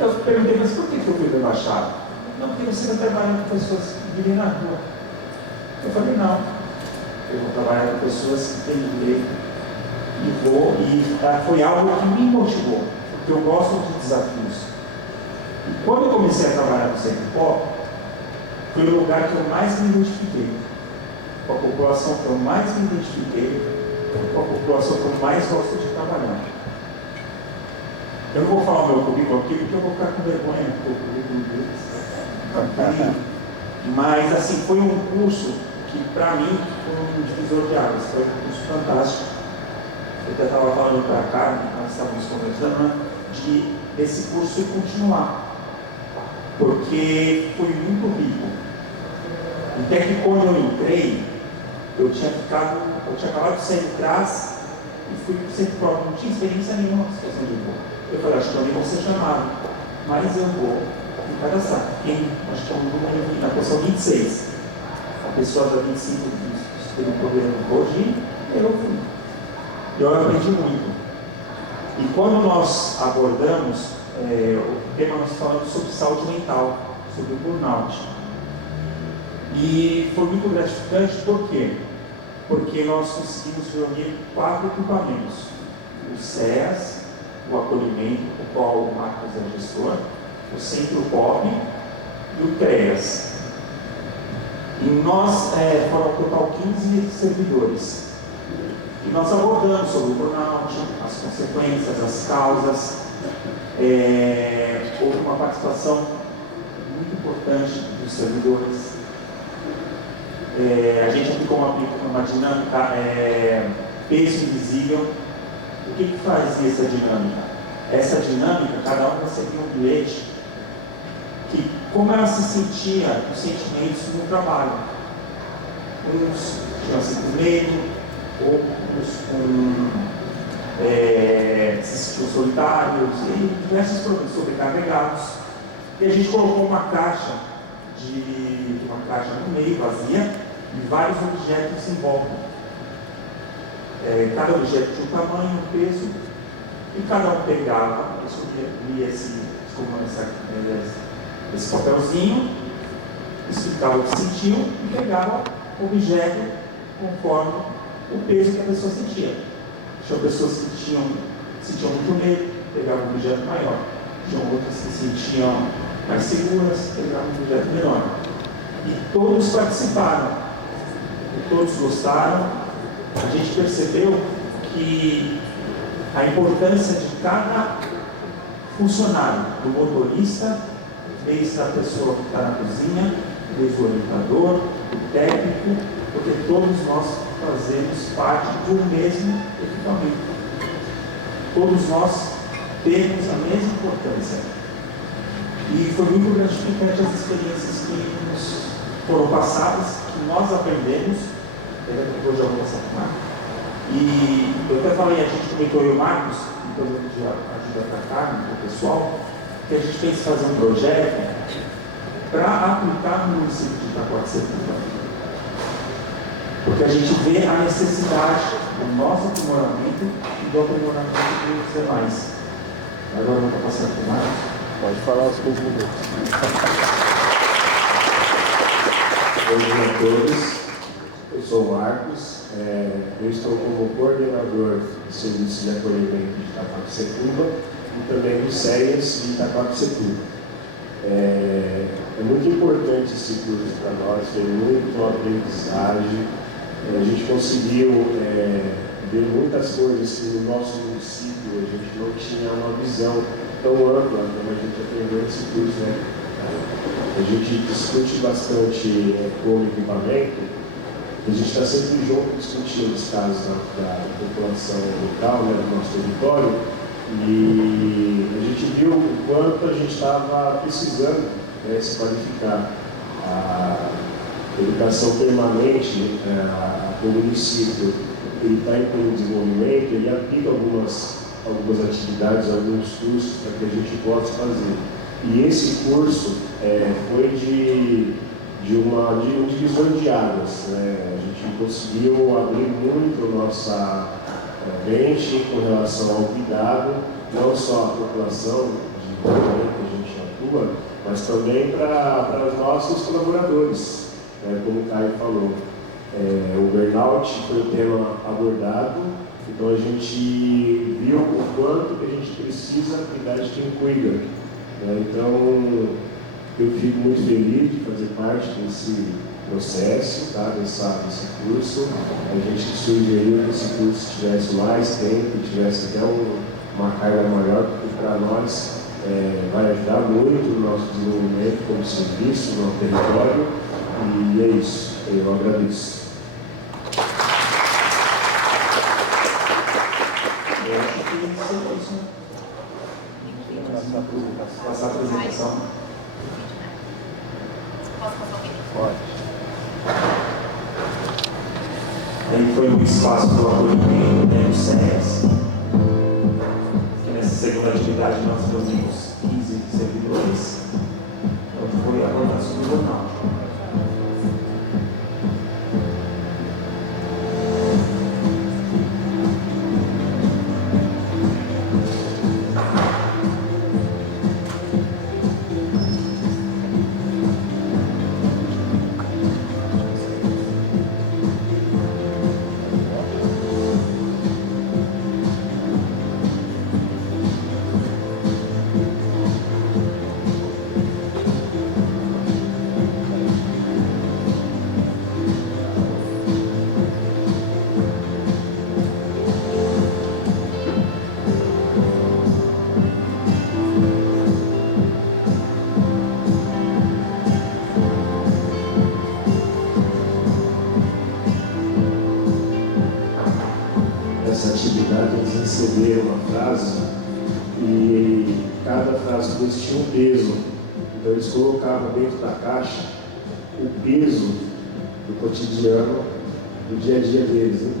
Eu perguntei: mas por que eu fui rebaixado? Não, porque você está trabalhando com pessoas que vivem na rua. Eu falei: não, eu vou trabalhar com pessoas que têm direito e foi algo que me motivou, porque eu gosto de desafios. E quando eu comecei a trabalhar no Centro Pop, foi o lugar que eu mais me identifiquei, com a população que eu mais me identifiquei, com a população que eu mais gosto de trabalhar. Eu não vou falar o meu currículo aqui, porque eu vou ficar com vergonha do currículo deles. Mas, assim, foi um curso que, para mim, foi um divisor de águas. Foi um curso fantástico. Eu até estava falando para cá, nós estávamos conversando, desse curso continuar. Porque foi muito rico. Até que quando eu entrei, eu tinha acabado de sair de trás e fui pro centro próprio, não tinha experiência nenhuma na situação de voo. Eu falei, acho que eu nem vou ser chamado, mas eu vou me cadastrar. Acho que é um número na posição 26. A pessoa da 25 teve um problema no Codinho, eu fui. Eu aprendi muito. E quando nós abordamos o tema, nós falamos sobre saúde mental, sobre o burnout. E foi muito gratificante, por quê? Porque nós conseguimos reunir 4 equipamentos: o SES, o acolhimento, o qual o Marcos é gestor, o Centro POP e o CREAS. E nós foram ao total 15 servidores. E nós abordamos sobre o burnout, as consequências, as causas. Houve uma participação muito importante dos servidores. A gente aplicou uma dinâmica peso invisível. O que fazia essa dinâmica? Essa dinâmica, cada um recebia um bilhete que, como ela se sentia, os sentimentos no trabalho. Uns tinham assim com medo, outros se sentiam solitários, e diversos problemas, sobrecarregados. E a gente colocou uma caixa no meio, vazia, e vários objetos em volta. Cada objeto tinha um tamanho, um peso, e cada um pegava, lia esse papelzinho, explicava o que sentiu e pegava o objeto conforme o peso que a pessoa sentia. Tinha pessoas que sentiam muito medo, pegavam um objeto maior. Tinham outras que se sentiam mais seguras, pegavam um objeto menor. E todos participaram, e todos gostaram. A gente percebeu que a importância de cada funcionário, do motorista, desde a pessoa que está na cozinha, desde o orientador, o técnico, porque todos nós fazemos parte de um mesmo equipamento. Todos nós temos a mesma importância. E foi muito gratificante as experiências que nos foram passadas, que nós aprendemos. Depois já vou passar para o Marcos. E eu até falei, a gente comentou, eu e o Marcos, depois eu pedi ajuda para cá, para o pessoal, que a gente tem que fazer um projeto para aplicar no município de Itaquaquecetuba. Porque a gente vê a necessidade do nosso aprimoramento e do aprimoramento dos demais. Agora eu vou passar para o Marcos. Pode falar os 15 minutos. Bom dia a todos. Eu sou o Marcos. Eu estou como coordenador do Serviço de Acolhimento de Itaquaquecetuba e também do SES de Itaquaquecetuba. É muito importante esse curso para nós, foi muito aprendizagem. A gente conseguiu ver muitas coisas que no nosso município a gente não tinha uma visão tão ampla como a gente aprendeu nesse curso, né? A gente discute bastante como equipamento, a gente está sempre junto discutindo os casos da população local, né, do nosso território, e a gente viu o quanto a gente estava precisando se qualificar. A educação permanente, o município está em desenvolvimento, ele aplica algumas atividades, alguns cursos para que a gente possa fazer. E esse curso foi de um divisor de águas, né? A gente conseguiu abrir muito a nossa mente com relação ao cuidado, não só a população de que a gente atua, mas também para os nossos colaboradores, como o Caio falou. O burnout foi o tema abordado, então a gente viu o quanto que a gente precisa cuidar de quem cuida. Então, eu fico muito feliz de fazer parte desse processo, tá? desse curso. A gente sugeriu que esse curso tivesse mais tempo, tivesse até uma carga maior, porque para nós vai ajudar muito no nosso desenvolvimento como serviço, no território. E é isso, eu agradeço. Eu acho que é isso, né? Passar a apresentação. Posso passar o vídeo? Pode. Aí foi um espaço do acolhimento, né, do SES, que nessa segunda atividade nós reunimos 15 servidores. Então foi abordado sobre o jornal. Essa atividade eles receberam uma frase e cada frase deles tinha um peso. Então eles colocavam dentro da caixa o peso do cotidiano, do dia a dia deles. Né?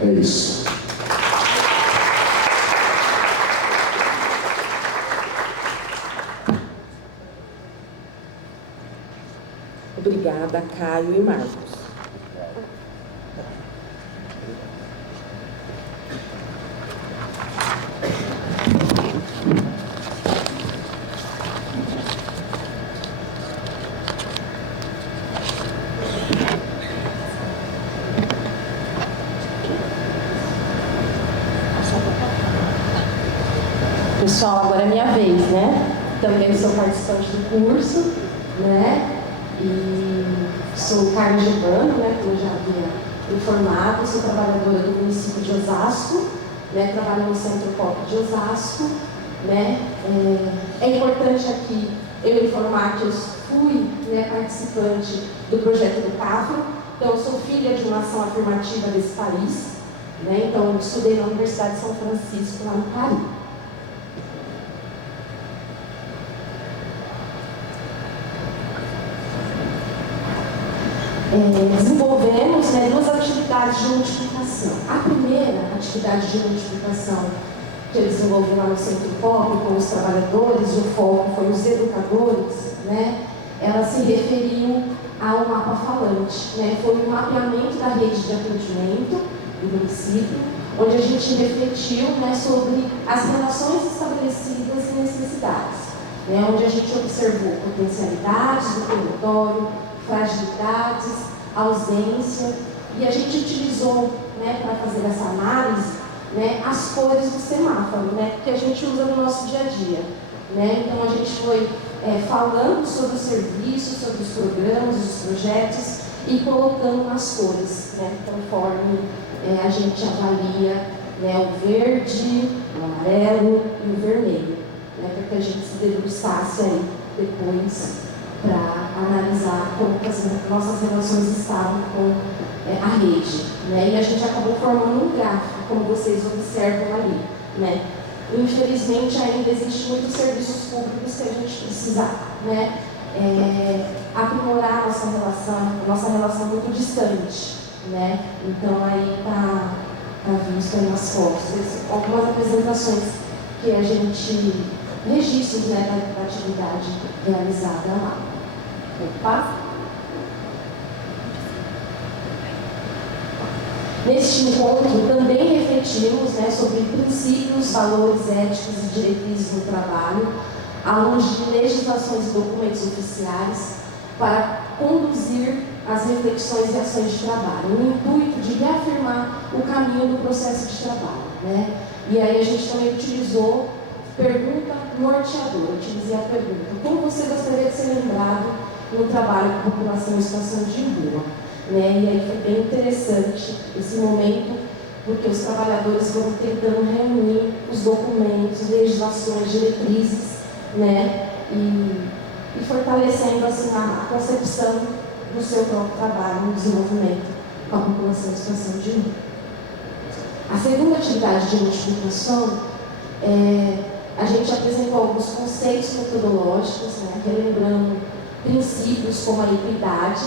É isso. Obrigada, Caio e Marcos. Pessoal, agora é minha vez, né? Também sou participante do curso, né? E sou Carmen Giovanni, né? Como eu já havia informado, sou trabalhadora do município de Osasco, né? Trabalho no Centro Pop de Osasco, né? É importante aqui eu informar que eu fui, né, participante do projeto do CAFRO, então eu sou filha de uma ação afirmativa desse país, né? Então eu estudei na Universidade de São Francisco, lá no Caribe. Desenvolvemos, né, duas atividades de multiplicação. A primeira atividade de multiplicação que eu desenvolvi lá no Centro Pop com os trabalhadores, o foco foi os educadores, né, ela se referiu ao mapa falante, né, foi um mapeamento da rede de atendimento do município, onde a gente refletiu, né, sobre as relações estabelecidas e necessidades, né, onde a gente observou potencialidades do território, fragilidades, ausência, e a gente utilizou, né, para fazer essa análise, né, as cores do semáforo, né, que a gente usa no nosso dia a dia, né? Então a gente foi falando sobre os serviços, sobre os programas, os projetos e colocando nas cores, né, conforme a gente avalia, né, o verde, o amarelo e o vermelho, né, para que a gente se debruçasse aí depois para analisar como que as nossas relações estavam com a rede, né? E a gente acabou formando um gráfico, como vocês observam ali, né? Infelizmente ainda existem muitos serviços públicos que a gente precisa, né, aprimorar a nossa relação muito distante, né? Então aí está visto aí nas fotos, algumas apresentações que a gente registros, né, da atividade realizada lá. Opa! Neste encontro também refletimos, né, sobre princípios, valores éticos e diretrizes no trabalho, à luz de legislações e documentos oficiais, para conduzir as reflexões e ações de trabalho, no intuito de reafirmar o caminho do processo de trabalho, né? E aí a gente também utilizou pergunta norteadora, utilizei a pergunta: como você gostaria de ser lembrado no trabalho com a população em situação de rua? Né? E aí foi bem interessante esse momento, porque os trabalhadores foram tentando reunir os documentos, legislações, diretrizes, né? E fortalecendo assim, a concepção do seu próprio trabalho no desenvolvimento com a população em situação de rua. A segunda atividade de multiplicação, a gente apresentou alguns conceitos metodológicos, né, relembrando princípios como a equidade,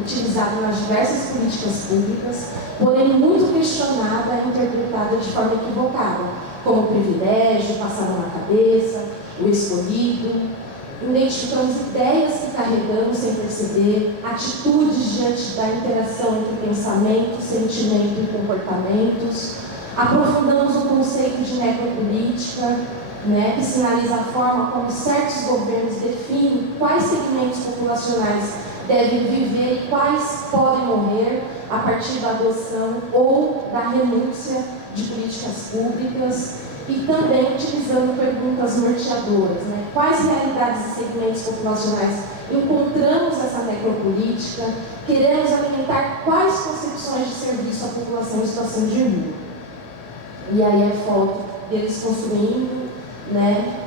utilizado nas diversas políticas públicas, porém muito questionada e interpretada de forma equivocada, como privilégio, passar na cabeça, o escolhido. Identificamos ideias que carregamos sem perceber, atitudes diante da interação entre pensamento, sentimento e comportamentos. Aprofundamos o conceito de necropolítica, né, que sinaliza a forma como certos governos definem quais segmentos populacionais devem viver e quais podem morrer a partir da adoção ou da renúncia de políticas públicas. E também utilizando perguntas norteadoras, né? Quais realidades e segmentos populacionais encontramos essa necropolítica? Queremos alimentar quais concepções de serviço à população em situação de rua? E aí é foto deles construindo, né,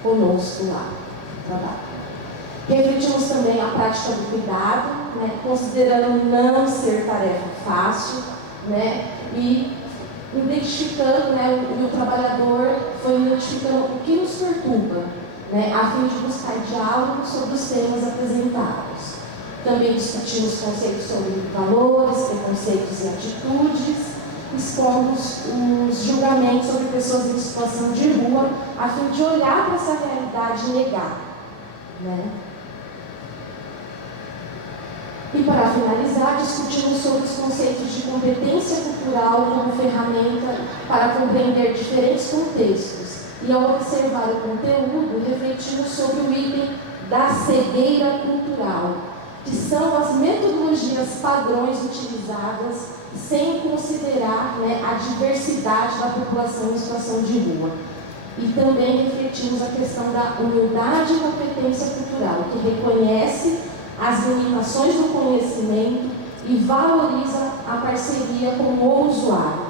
conosco lá no trabalho. Refletimos também a prática do cuidado, né, considerando não ser tarefa fácil, né, e identificando, né, o trabalhador foi identificando o que nos perturba, né, a fim de buscar diálogo sobre os temas apresentados. Também discutimos conceitos sobre valores, preconceitos e atitudes, expondo os julgamentos sobre pessoas em situação de rua, a fim de olhar para essa realidade e negar, né? E para finalizar, discutimos sobre os conceitos de competência cultural como ferramenta para compreender diferentes contextos. E ao observar o conteúdo, refletimos sobre o item da cegueira cultural, que são as metodologias padrões utilizadas sem considerar, né, a diversidade da população em situação de rua. E também refletimos a questão da humildade e competência cultural, que reconhece as limitações do conhecimento e valoriza a parceria com o usuário,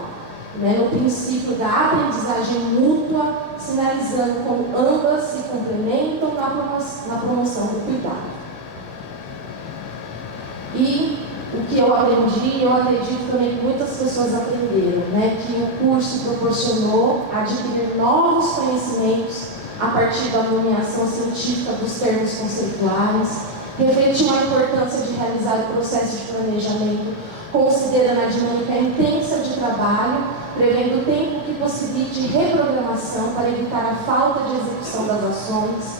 né, no princípio da aprendizagem mútua, sinalizando como ambas se complementam na promoção do cuidado. E o que eu aprendi, eu acredito também que muitas pessoas aprenderam, né, que o curso proporcionou adquirir novos conhecimentos a partir da nomeação científica dos termos conceituais. Refletiu a importância de realizar o processo de planejamento, considerando a dinâmica intensa de trabalho, prevendo o tempo que possibilite reprogramação para evitar a falta de execução das ações.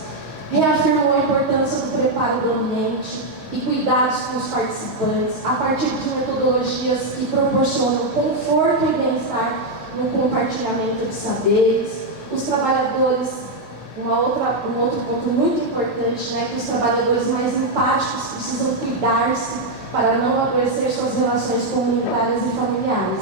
Reafirmou a importância do preparo do ambiente e cuidados com os participantes, a partir de metodologias que proporcionam conforto e bem-estar no compartilhamento de saberes. Os trabalhadores, um outro ponto muito importante, né, que os trabalhadores mais empáticos precisam cuidar-se para não adoecer suas relações comunitárias e familiares.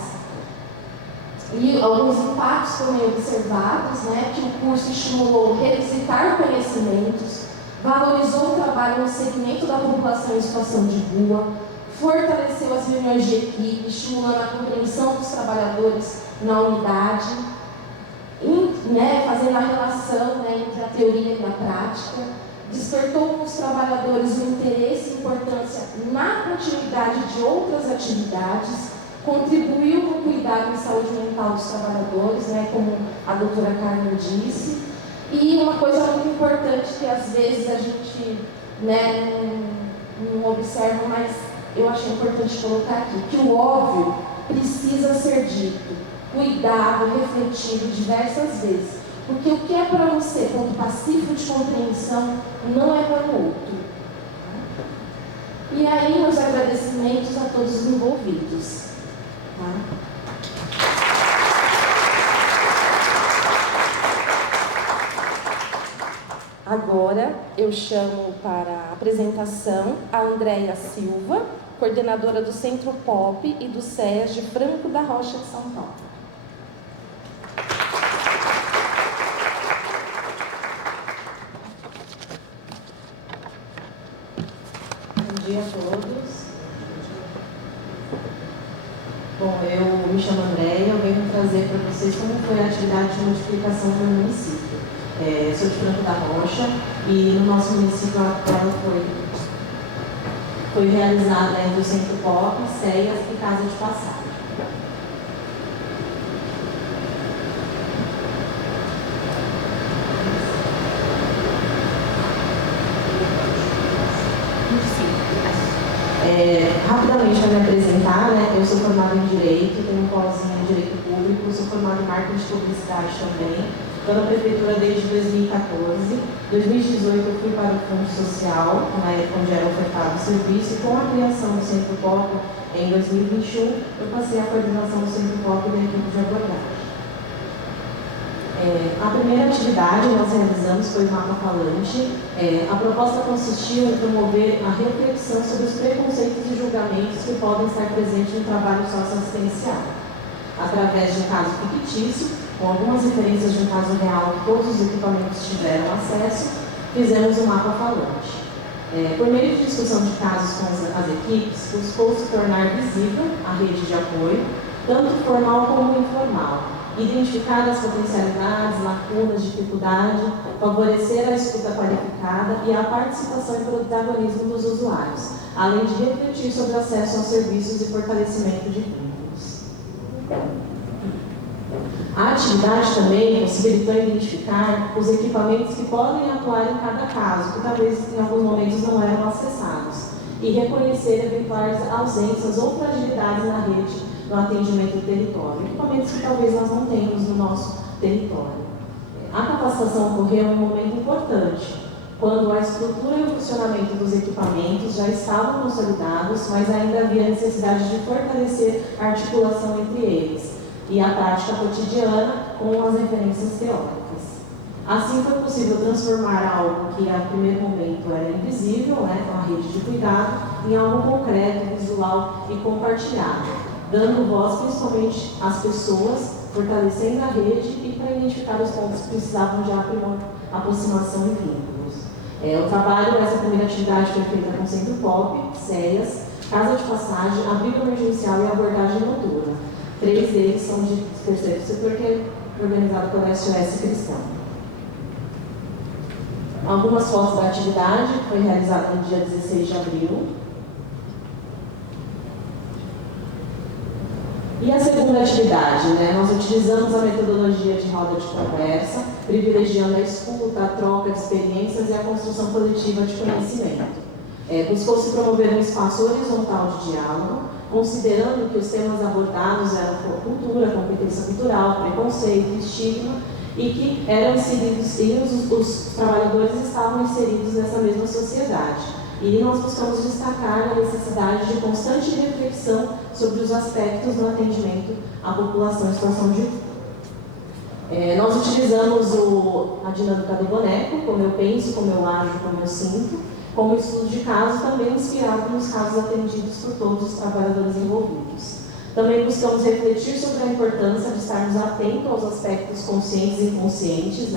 E alguns impactos também observados, né, que o curso estimulou revisitar conhecimentos, valorizou o trabalho no segmento da população em situação de rua, fortaleceu as reuniões de equipe, estimulando a compreensão dos trabalhadores na unidade, fazendo a relação, né, entre a teoria e a prática, despertou nos trabalhadores o interesse e importância na continuidade de outras atividades, contribuiu no cuidado em saúde mental dos trabalhadores, né, como a doutora Carmen disse. E uma coisa muito importante que às vezes a gente, né, não observa, mas eu achei importante colocar aqui, que o óbvio precisa ser dito, cuidado, refletido diversas vezes. Porque o que é para você ponto pacífico de compreensão não é para o outro. E aí, meus agradecimentos a todos os envolvidos. Agora eu chamo para a apresentação a Andréia Silva, coordenadora do Centro Pop e do SEAS de Franco da Rocha de São Paulo. Bom dia a todos. Bom, eu me chamo Andréia, eu venho trazer para vocês como foi a atividade de multiplicação no meu município. Sou de Franco da Rocha e no nosso município ela foi realizada entre o Centro Pop, SEAS e Casa de Passagem. Rapidamente para me apresentar, né? Eu sou formada em Direito, tenho um pós-em Direito Público, sou formada em Marketing de Publicidade também. Estou na Prefeitura desde 2014. Em 2018 eu fui para o Fundo Social, na época onde era ofertado o serviço, e com a criação do Centro Pop em 2021, eu passei a coordenação do Centro Pop da equipe de abordagem. A primeira atividade que nós realizamos foi o Mapa Falante. A proposta consistiu em promover a reflexão sobre os preconceitos e julgamentos que podem estar presentes no trabalho socioassistencial, através de um caso fictício, com algumas referências de um caso real que todos os equipamentos tiveram acesso, fizemos o Mapa Falante. Por meio de discussão de casos com as equipes, buscou-se tornar visível a rede de apoio, tanto formal como informal, identificar as potencialidades, lacunas, dificuldade, favorecer a escuta qualificada e a participação e protagonismo dos usuários, além de refletir sobre o acesso aos serviços e fortalecimento de vínculos. A atividade também possibilitou identificar os equipamentos que podem atuar em cada caso, que talvez em alguns momentos não eram acessados, e reconhecer eventuais ausências ou fragilidades na rede no atendimento do território, equipamentos que talvez nós não tenhamos no nosso território. A capacitação ocorreu em um momento importante, quando a estrutura e o funcionamento dos equipamentos já estavam consolidados, mas ainda havia necessidade de fortalecer a articulação entre eles e a prática cotidiana com as referências teóricas. Assim foi possível transformar algo que a primeiro momento era invisível, a rede de cuidado, em algo concreto, visual e compartilhado, dando voz principalmente às pessoas, fortalecendo a rede e para identificar os pontos que precisavam de aproximação e vínculos. O trabalho dessa primeira atividade foi feita com Centro Pop, SEAS, Casa de Passagem, Abrigo Emergencial e Abordagem Noturna. 3 deles são de terceiro setor, que é organizado pela SOS Cristão. Algumas fotos da atividade foi realizada no dia 16 de abril. E a segunda atividade, nós utilizamos a metodologia de roda de conversa, privilegiando a escuta, a troca de experiências e a construção coletiva de conhecimento. Buscou-se promover um espaço horizontal de diálogo, considerando que os temas abordados eram cultura, competência cultural, preconceito, estigma, e que eram inseridos, e os trabalhadores estavam inseridos nessa mesma sociedade. E nós buscamos destacar a necessidade de constante reflexão sobre os aspectos do atendimento à população em situação de rua. Nós utilizamos a dinâmica do boneco, como eu penso, como eu ajo, como eu sinto, como estudo de caso, também inspirado nos casos atendidos por todos os trabalhadores envolvidos. Também buscamos refletir sobre a importância de estarmos atentos aos aspectos conscientes e inconscientes,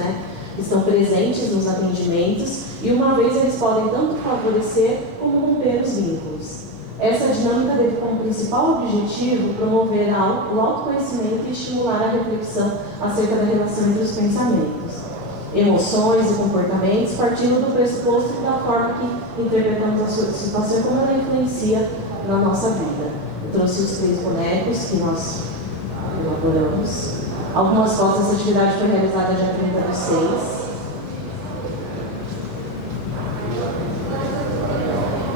que estão presentes nos atendimentos, e uma vez eles podem tanto favorecer como romper os vínculos. Essa dinâmica teve como principal objetivo promover o autoconhecimento e estimular a reflexão acerca da relação entre os pensamentos, emoções e comportamentos, partindo do pressuposto da forma que interpretamos a situação e como ela influencia na nossa vida. Eu trouxe os 3 bonecos que nós elaboramos. Algumas fotos dessa atividade foi realizada dia 30/6.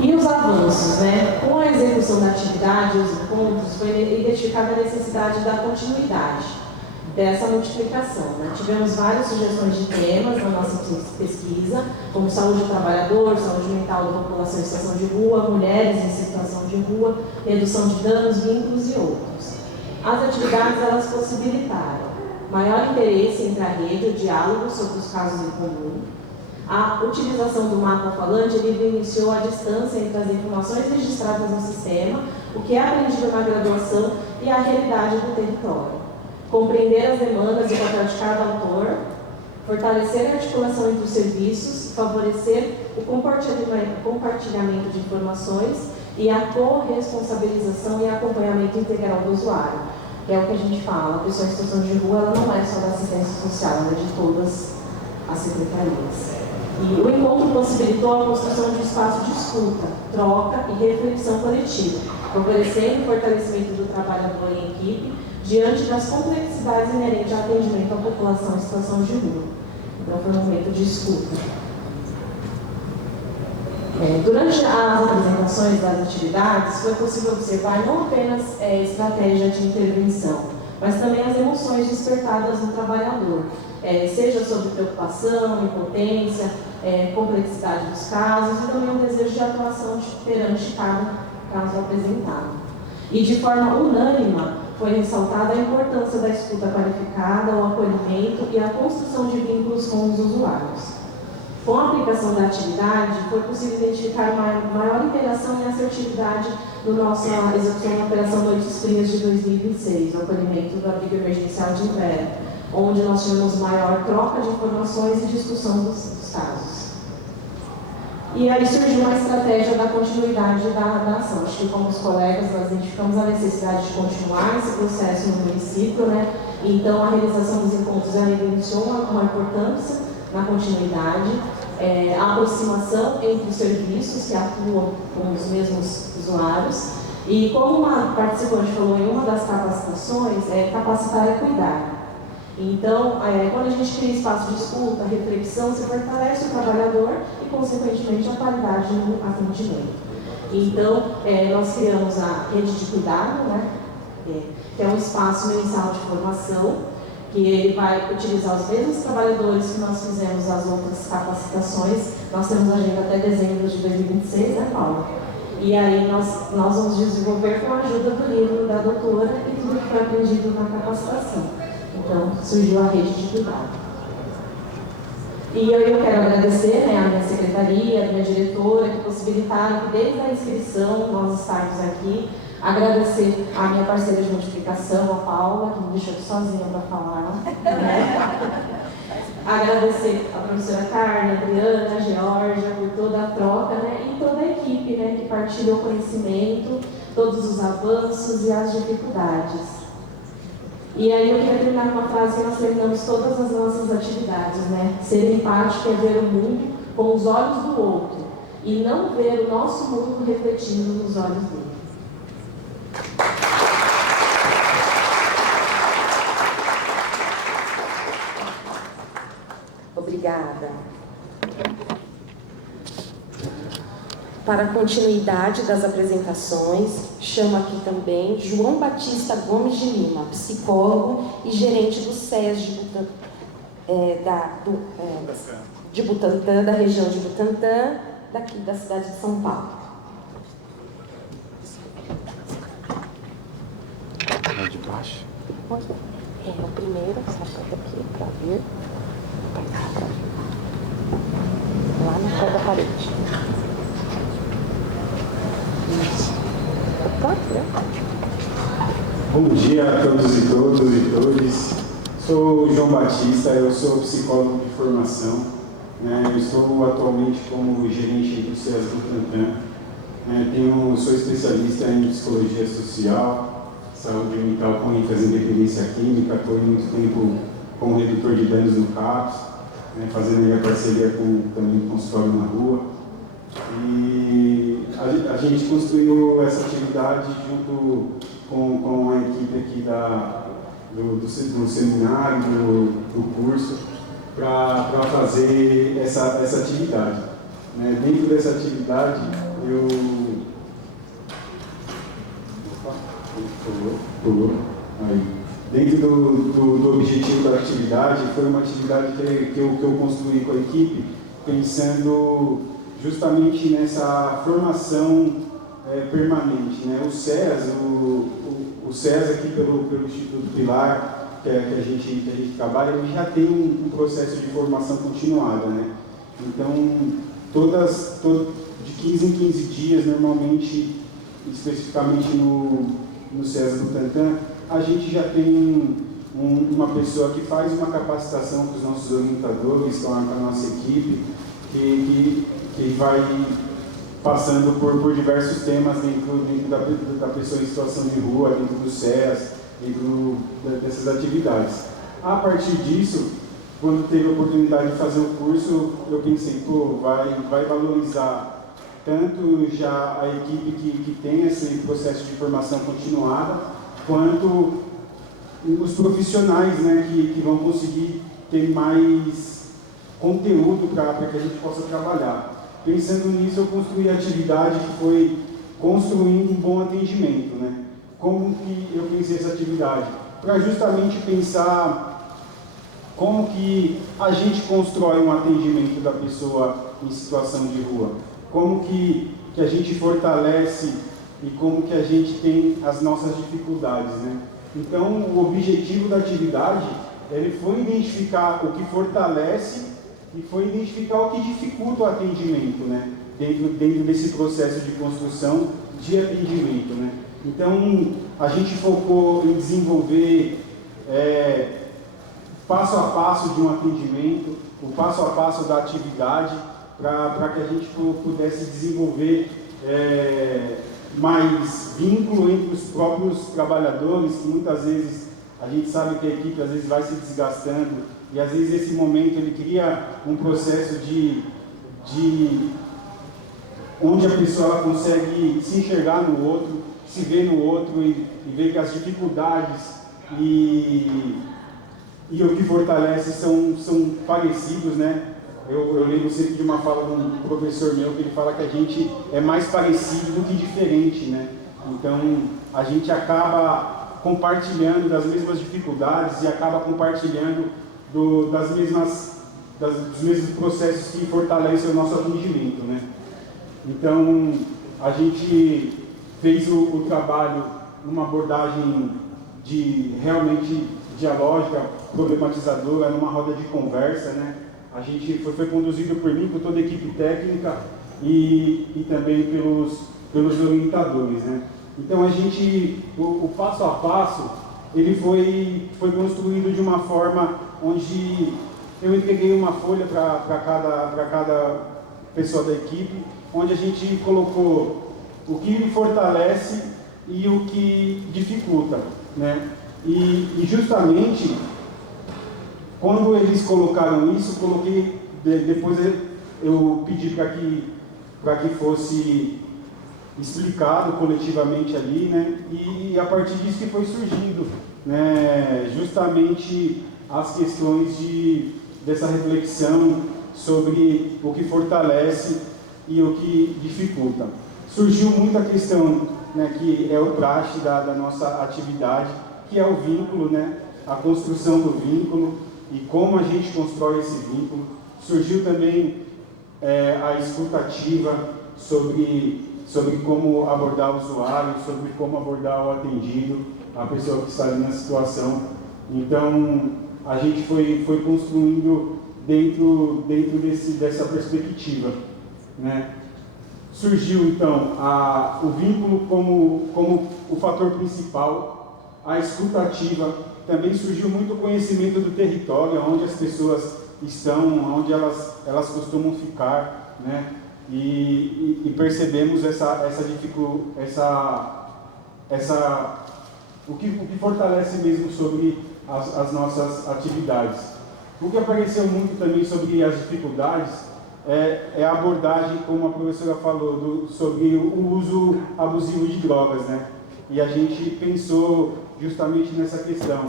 E os avanços, Com a execução da atividade e os encontros, foi identificada a necessidade da continuidade dessa multiplicação. Tivemos várias sugestões de temas na nossa pesquisa, como saúde do trabalhador, saúde mental da população em situação de rua, mulheres em situação de rua, redução de danos, vínculos e outros. As atividades, elas possibilitaram maior interesse entre a rede, o diálogo sobre os casos em comum. A utilização do mapa falante, ele evidenciou a distância entre as informações registradas no sistema, o que é aprendido na graduação e a realidade do território. Compreender as demandas e o papel de cada autor, fortalecer a articulação entre os serviços, favorecer o compartilhamento de informações e a corresponsabilização e acompanhamento integral do usuário, que é o que a gente fala, a pessoa em situação de rua, ela não é só da assistência social, ela é de todas as secretarias. E o encontro possibilitou a construção de um espaço de escuta, troca e reflexão coletiva, favorecendo o fortalecimento do trabalhador em equipe diante das complexidades inerentes ao atendimento à população em situação de rua. Então, foi um momento de escuta. Durante as apresentações das atividades, foi possível observar não apenas estratégia de intervenção, mas também as emoções despertadas no trabalhador, seja sobre preocupação, impotência, complexidade dos casos e também o desejo de atuação perante cada caso apresentado. E de forma unânime, foi ressaltada a importância da escuta qualificada, o acolhimento e a construção de vínculos com os usuários. Com a aplicação da atividade, foi possível identificar uma maior interação e assertividade do nossa execução da Operação Noites Frias de 2026, o acolhimento do abrigo emergencial de inverno, onde nós tivemos maior troca de informações e discussão dos casos. E aí surgiu uma estratégia da continuidade da ação. Acho que, como os colegas, nós identificamos a necessidade de continuar esse processo no município, né? Então, a realização dos encontros evidenciou uma importância na continuidade, a aproximação entre os serviços que atuam com os mesmos usuários. E como uma participante falou em uma das capacitações, capacitar é cuidar. Então, quando a gente cria espaço de escuta, reflexão, se fortalece o trabalhador e, consequentemente, a qualidade no atendimento. Então, nós criamos a rede de cuidado, né? Que é um espaço mensal de formação, que ele vai utilizar os mesmos trabalhadores que nós fizemos as outras capacitações. Nós temos agenda até dezembro de 2026, né, Paulo? E aí nós vamos desenvolver com a ajuda do livro da doutora e tudo que foi aprendido na capacitação. Então, surgiu a rede de cuidado. E eu quero agradecer, né, a minha secretaria, a minha diretora, que possibilitaram que desde a inscrição nós estarmos aqui. Agradecer a minha parceira de multiplicação, a Paula, que me deixou sozinha para falar, né? Agradecer a professora Carla, a Adriana, a Georgia, por toda a troca, né? E toda a equipe, né, que partilha o conhecimento, todos os avanços e as dificuldades. E aí eu queria terminar com uma frase que nós terminamos todas as nossas atividades, né? Ser empático é ver o mundo com os olhos do outro e não ver o nosso mundo refletindo nos olhos dele. Obrigada. Para a continuidade das apresentações, chamo aqui também João Batista Gomes de Lima, psicólogo e gerente do SES de Butantã, da região de Butantã, daqui da cidade de São Paulo. De baixo? O primeiro, só daqui para ver. Lá no pé da parede. Isso. Opa, né? Bom dia a todos e todas. Sou o João Batista, eu sou psicólogo de formação. Eu estou atualmente como gerente do SES Butantã. Sou especialista em psicologia social, saúde mental com ênfase em dependência química, estou muito tempo como redutor de danos no CAPS, fazendo aí a parceria também com o consultório na rua. E a gente construiu essa atividade junto com a equipe aqui do seminário, do curso, para fazer essa atividade. Dentro dessa atividade, Dentro do objetivo da atividade, foi uma atividade que eu construí com a equipe, pensando justamente nessa formação permanente. O SES, o César aqui pelo Instituto Pilar, que a gente trabalha, ele já tem um processo de formação continuada, né? Então, de 15 em 15 dias, normalmente, especificamente no César do Tantan, a gente já tem uma pessoa que faz uma capacitação para os nossos orientadores, com a nossa equipe, que vai passando por diversos temas dentro da pessoa em situação de rua, dentro do SES, dentro dessas atividades. A partir disso, quando teve a oportunidade de fazer o curso, eu pensei, vai valorizar tanto já a equipe que tem esse processo de formação continuada, quanto os profissionais, né, que vão conseguir ter mais conteúdo para que a gente possa trabalhar. Pensando nisso, eu construí a atividade que foi construindo um bom atendimento, né? Como que eu pensei essa atividade? Para justamente pensar como que a gente constrói um atendimento da pessoa em situação de rua, como que a gente fortalece e como que a gente tem as nossas dificuldades, né? Então, o objetivo da atividade, ele foi identificar o que fortalece e foi identificar o que dificulta o atendimento, né? Dentro desse processo de construção de atendimento, né? Então, a gente focou em desenvolver passo a passo de um atendimento, o passo a passo da atividade, para que a gente pudesse desenvolver mais vínculo entre os próprios trabalhadores, que muitas vezes a gente sabe que a equipe às vezes vai se desgastando, e às vezes esse momento ele cria um processo de onde a pessoa ela consegue se enxergar no outro, se ver no outro e ver que as dificuldades e o que fortalece são parecidos, né? Eu lembro sempre de uma fala de um professor meu que ele fala que a gente é mais parecido do que diferente, né? Então a gente acaba compartilhando das mesmas dificuldades e acaba compartilhando dos mesmos processos que fortalecem o nosso atendimento, né? Então a gente fez o trabalho numa abordagem realmente dialógica, problematizadora, numa roda de conversa, né? A gente foi conduzido por mim, por toda a equipe técnica e também pelos orientadores, né? Então o passo a passo, ele foi construído de uma forma onde eu entreguei uma folha para cada pessoa da equipe, onde a gente colocou o que fortalece e o que dificulta, né? E justamente quando eles colocaram isso, depois eu pedi para que fosse explicado coletivamente ali, né? E a partir disso que foi surgindo, né, justamente as questões dessa reflexão sobre o que fortalece e o que dificulta. Surgiu muita questão, né, que é o praxe da nossa atividade, que é o vínculo, né, a construção do vínculo e como a gente constrói esse vínculo. Surgiu também a escutativa sobre como abordar o usuário, sobre como abordar o atendido, a pessoa que está ali na situação. Então, a gente foi construindo dentro dessa perspectiva, né? Surgiu, então, o vínculo como o fator principal, a escutativa, também surgiu muito o conhecimento do território, onde as pessoas estão, onde elas costumam ficar, né? E percebemos o que fortalece mesmo sobre as nossas atividades. O que apareceu muito também sobre as dificuldades é a abordagem, como a professora falou, sobre o uso abusivo de drogas, né? E a gente pensou justamente nessa questão.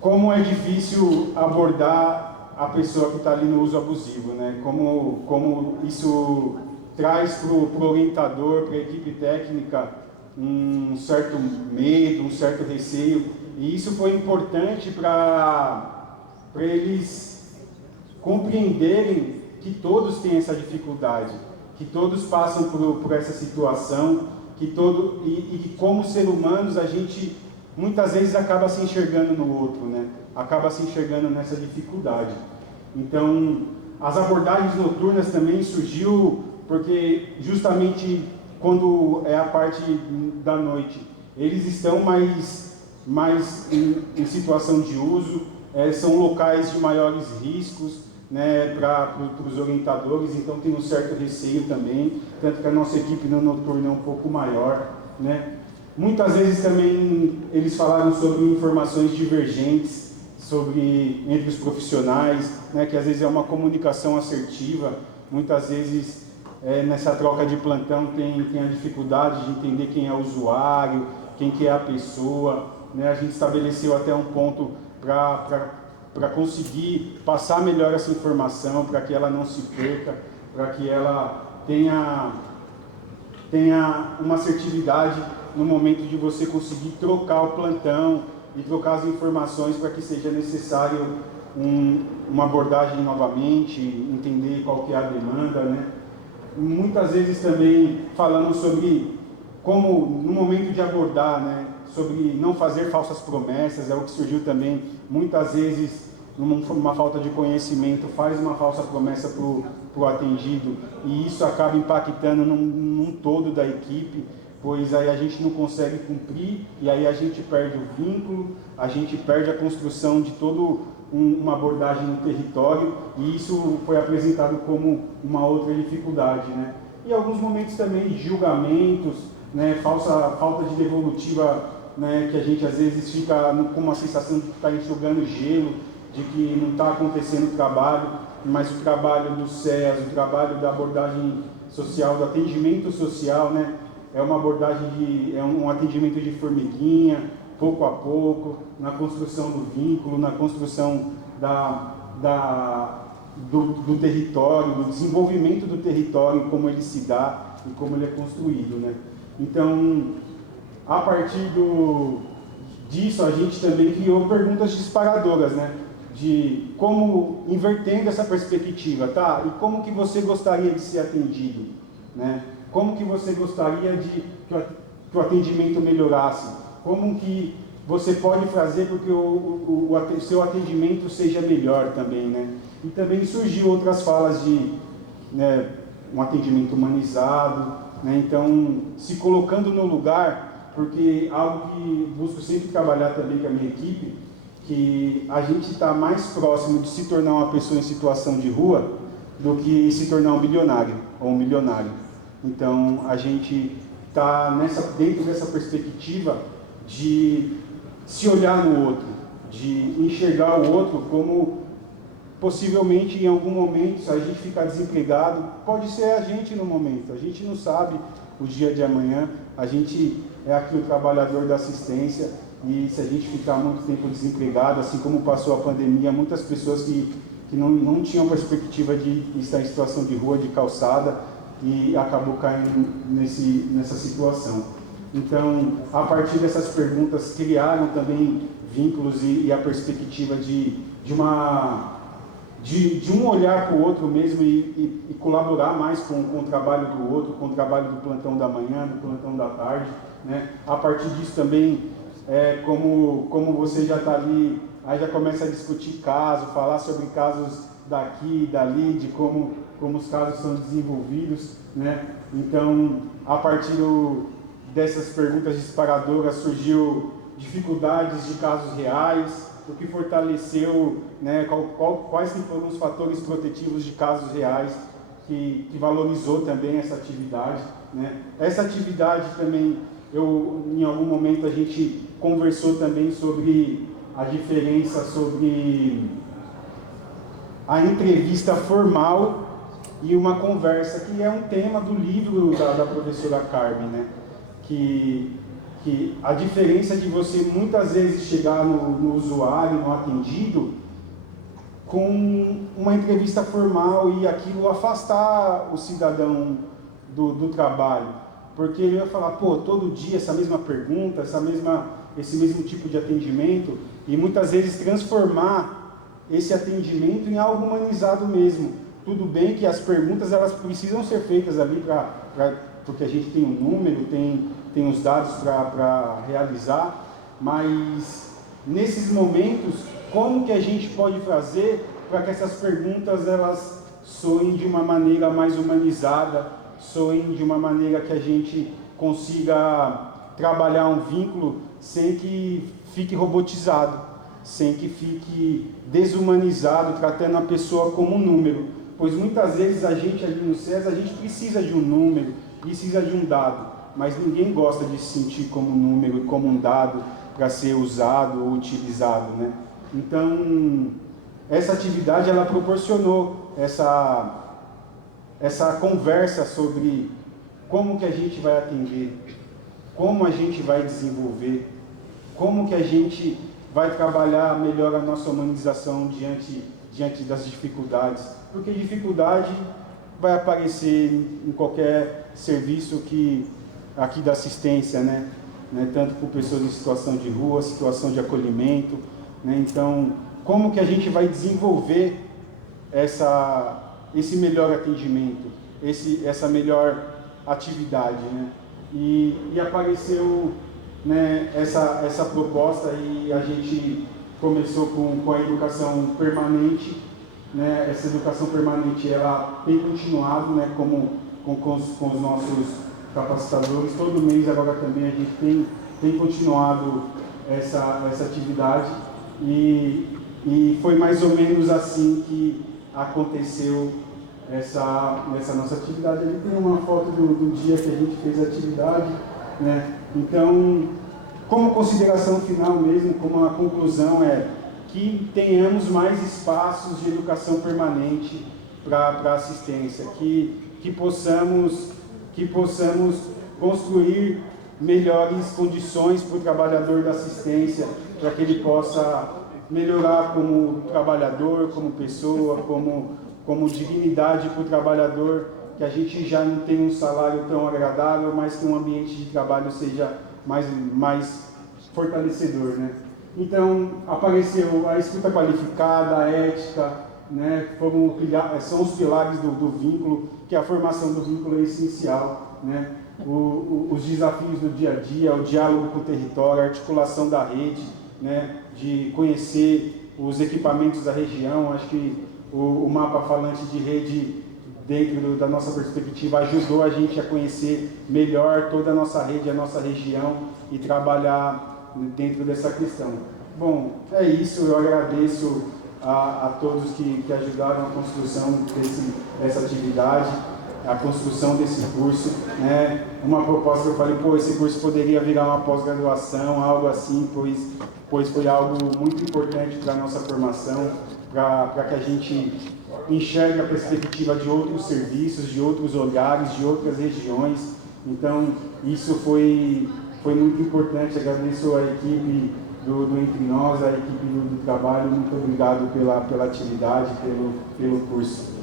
Como é difícil abordar a pessoa que está ali no uso abusivo, né? Como isso traz para o orientador, para a equipe técnica, um certo medo, um certo receio. E isso foi importante para eles compreenderem que todos têm essa dificuldade, que todos passam por essa situação, que como ser humanos a gente muitas vezes acaba se enxergando no outro, né? Acaba se enxergando nessa dificuldade. Então, as abordagens noturnas também surgiu porque justamente quando é a parte da noite, eles estão mais em situação de uso, são locais de maiores riscos, né, para os orientadores, então tem um certo receio também, tanto que a nossa equipe no noturno é um pouco maior, né. Muitas vezes também eles falaram sobre informações divergentes entre os profissionais, né, que às vezes é uma comunicação assertiva, muitas vezes nessa troca de plantão tem a dificuldade de entender quem é o usuário, quem que é a pessoa, né. A gente estabeleceu até um ponto para conseguir passar melhor essa informação, para que ela não se perca, para que ela tenha uma assertividade no momento de você conseguir trocar o plantão e trocar as informações para que seja necessário uma abordagem novamente, entender qual que é a demanda, né? Muitas vezes também falando sobre como, no momento de abordar, né, sobre não fazer falsas promessas, é o que surgiu também, muitas vezes, numa falta de conhecimento, faz uma falsa promessa para o atendido, e isso acaba impactando num todo da equipe, pois aí a gente não consegue cumprir, e aí a gente perde o vínculo, a gente perde a construção de toda uma abordagem no território, e isso foi apresentado como uma outra dificuldade, né? E alguns momentos também de julgamentos, né, falta de devolutiva, né, que a gente às vezes fica com uma sensação de que está enxugando gelo, de que não está acontecendo o trabalho, mas o trabalho do SEAS, o trabalho da abordagem social, do atendimento social, né, é uma abordagem é um atendimento de formiguinha, pouco a pouco, na construção do vínculo, na construção do território, do desenvolvimento do território, como ele se dá e como ele é construído, né. Então, a partir disso, a gente também criou perguntas disparadoras, né? De como, invertendo essa perspectiva, tá? E como que você gostaria de ser atendido, né? Como que você gostaria que o atendimento melhorasse? Como que você pode fazer para que o seu atendimento seja melhor também, né? E também surgiu outras falas de, né, um atendimento humanizado, né? Então, se colocando no lugar, porque algo que busco sempre trabalhar também com a minha equipe, que a gente está mais próximo de se tornar uma pessoa em situação de rua do que se tornar um milionário ou um milionário. Então, a gente está dentro dessa perspectiva de se olhar no outro, de enxergar o outro como possivelmente em algum momento, se a gente ficar desempregado, pode ser a gente no momento, a gente não sabe o dia de amanhã, a gente é aqui o trabalhador da assistência e se a gente ficar muito tempo desempregado, assim como passou a pandemia, muitas pessoas que não tinham perspectiva de estar em situação de rua, de calçada e acabou caindo nessa situação. Então, a partir dessas perguntas, criaram também vínculos e a perspectiva de um olhar para o outro mesmo e colaborar mais com o trabalho do outro, com o trabalho do plantão da manhã, do plantão da tarde, né? A partir disso também, como você já está ali, aí já começa a discutir casos, falar sobre casos daqui e dali, de como os casos são desenvolvidos, né? Então, a partir dessas perguntas disparadoras surgiu dificuldades de casos reais, o que fortaleceu, né, quais foram os fatores protetivos de casos reais que valorizou também essa atividade, né? Essa atividade também, em algum momento a gente conversou também sobre a diferença sobre a entrevista formal e uma conversa, que é um tema do livro da professora Carmen, né? Que a diferença de você muitas vezes chegar no usuário, no atendido, com uma entrevista formal e aquilo afastar o cidadão do trabalho. Porque ele vai falar, todo dia essa mesma pergunta, esse mesmo tipo de atendimento, e muitas vezes transformar esse atendimento em algo humanizado mesmo. Tudo bem que as perguntas elas precisam ser feitas ali para porque a gente tem um número, tem os dados para realizar, mas nesses momentos, como que a gente pode fazer para que essas perguntas elas soem de uma maneira mais humanizada, soem de uma maneira que a gente consiga trabalhar um vínculo sem que fique robotizado, sem que fique desumanizado, tratando a pessoa como um número. Pois muitas vezes a gente ali no SES, a gente precisa de um número, precisa de um dado, mas ninguém gosta de se sentir como um número, como um dado para ser usado ou utilizado, né? Então, essa atividade ela proporcionou essa conversa sobre como que a gente vai atender, como a gente vai desenvolver, como que a gente vai trabalhar melhor a nossa humanização diante das dificuldades, porque dificuldade vai aparecer em qualquer serviço aqui da assistência, né? Tanto por pessoas em situação de rua, situação de acolhimento, né? Então, como que a gente vai desenvolver esse melhor atendimento, essa melhor atividade, né? E apareceu, né, essa proposta, e a gente começou com a educação permanente, né? Essa educação permanente ela tem continuado, né, com os nossos capacitadores. Todo mês agora também a gente tem continuado essa atividade, e foi mais ou menos assim que aconteceu essa nossa atividade. Ali tem uma foto do dia que a gente fez a atividade, né? Então, como consideração final mesmo, como a conclusão é que tenhamos mais espaços de educação permanente para assistência, que possamos construir melhores condições para o trabalhador da assistência, para que ele possa melhorar como trabalhador, como pessoa, como dignidade para o trabalhador, que a gente já não tem um salário tão agradável, mas que um ambiente de trabalho seja mais fortalecedor, né? Então, apareceu a escuta qualificada, a ética, né? São os pilares do vínculo, que a formação do vínculo é essencial, né? Os desafios do dia a dia, o diálogo com o território, a articulação da rede, né? De conhecer os equipamentos da região. Acho que o mapa falante de rede, dentro da nossa perspectiva, ajudou a gente a conhecer melhor toda a nossa rede, a nossa região, e trabalhar dentro dessa questão. Bom, é isso. Eu agradeço a todos que ajudaram a construção dessa atividade, a construção desse curso, né? Uma proposta que eu falei, esse curso poderia virar uma pós-graduação, algo assim, pois foi algo muito importante para a nossa formação, para que a gente enxergue a perspectiva de outros serviços, de outros olhares, de outras regiões. Então, isso foi muito importante. Agradeço a equipe do Entre Nós, a equipe do trabalho. Muito obrigado pela atividade, pelo curso.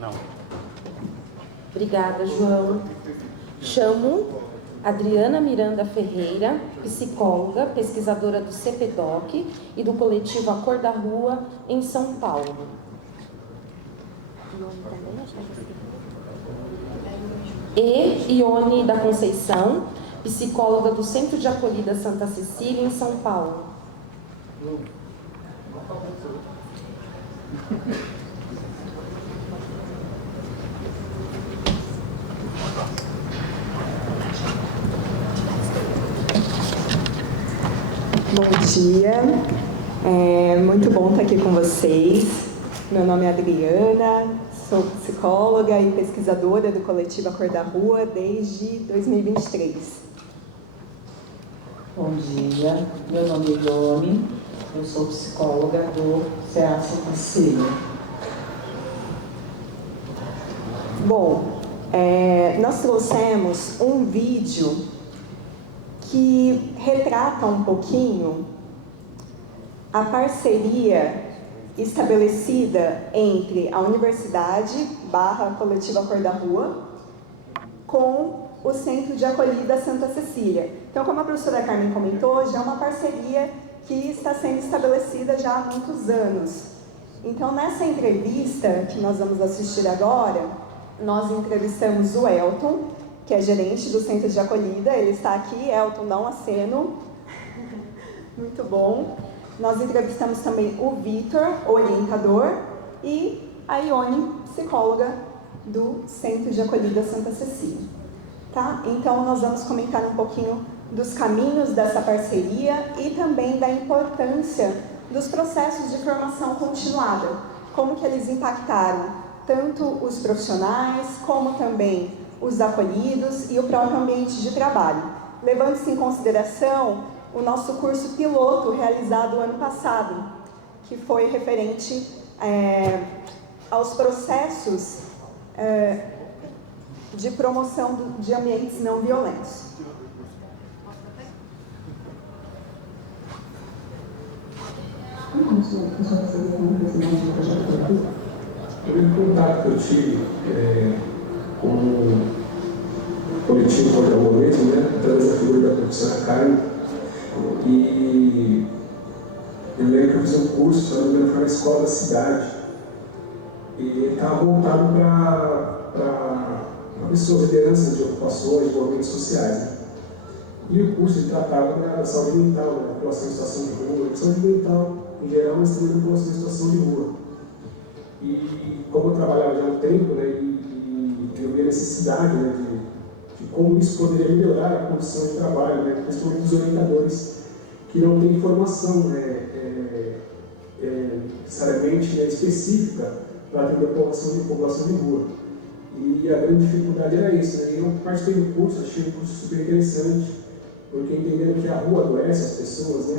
Não. Obrigada, João. Chamo Adriana Miranda Ferreira, psicóloga, pesquisadora do CPDOC e do coletivo A Cor da Rua, em São Paulo. E Ione da Conceição, psicóloga do Centro de Acolhida Santa Cecília, em São Paulo. Bom dia, é muito bom estar aqui com vocês. Meu nome é Adriana, sou psicóloga e pesquisadora do coletivo A Cor da Rua desde 2023. Bom dia, meu nome é Ione, eu sou psicóloga do CA Santa Cecília. Bom, nós trouxemos um vídeo que retrata um pouquinho a parceria estabelecida entre a Universidade / Coletivo A Cor da Rua com o Centro de Acolhida Santa Cecília. Então, como a professora Carmen comentou, já é uma parceria que está sendo estabelecida já há muitos anos. Então, nessa entrevista que nós vamos assistir agora, nós entrevistamos o Elton, que é gerente do Centro de Acolhida. Ele está aqui, Elton, dá um aceno. Muito bom. Nós entrevistamos também o Vitor, orientador, e a Ione, psicóloga do Centro de Acolhida Santa Cecília. Tá? Então, nós vamos comentar um pouquinho dos caminhos dessa parceria e também da importância dos processos de formação continuada, como que eles impactaram tanto os profissionais, como também os acolhidos e o próprio ambiente de trabalho. Levando-se em consideração o nosso curso piloto realizado ano passado, que foi referente aos processos de promoção de ambientes não violentos. Como começou a sua parceria com o presidente do projeto coletivo? O primeiro contato que eu tive com o coletivo contra o momento, através da figura da professora Carmen, e eu lembro que eu fiz um curso, se não me engano, foi na escola da cidade, e ele estava voltado para pessoas, lideranças de ocupações, de movimentos sociais. E o curso ele tratava da saúde mental, da população em situação de rua, da saúde mental em geral, mas também da população em situação de rua. E como eu trabalhava já há um tempo, e eu vi a necessidade de como isso poderia melhorar a condição de trabalho, principalmente dos orientadores que não têm formação necessariamente específica para atender a população de rua. E a grande dificuldade era isso. Eu participei do curso, achei o curso super interessante, porque entendendo que a rua adoece as pessoas,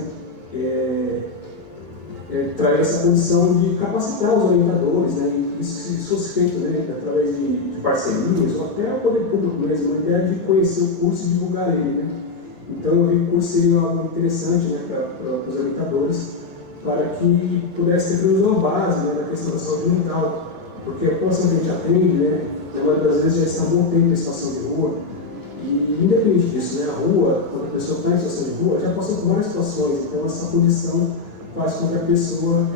traz essa condição de capacitar os orientadores, e isso fosse feito através de parcerias, ou até o poder público mesmo, a ideia de conhecer o curso e divulgar ele. Então eu vi que o curso seria algo interessante para os orientadores, para que pudesse ter uma base na questão da saúde mental, porque a população que a gente atende, na maioria das vezes já está há um bom tempo em situação de rua, e independente disso, a rua, quando a pessoa está em situação de rua, já passou por várias situações, então essa condição faz com que a pessoa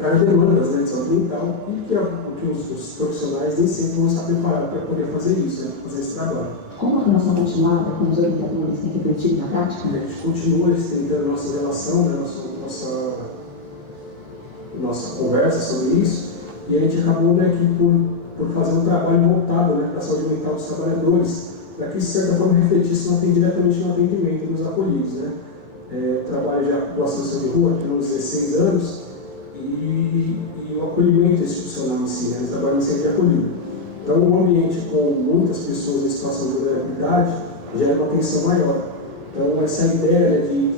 traga demandas de saúde mental e que os profissionais nem sempre vão estar preparados para poder fazer isso, fazer esse trabalho. Como a formação continuada com os orientadores tem refletido na prática? A gente continua estendendo a nossa relação, nossa conversa sobre isso, e a gente acabou que por fazer um trabalho voltado para a saúde mental dos trabalhadores, para que isso de certa forma refletisse diretamente no atendimento dos acolhidos. Trabalho já com a situação de rua aqui nos 16 anos e o acolhimento institucional em si, o trabalho em centro de acolhida. Então, um ambiente com muitas pessoas em situação de vulnerabilidade gera uma tensão maior. Então, essa ideia de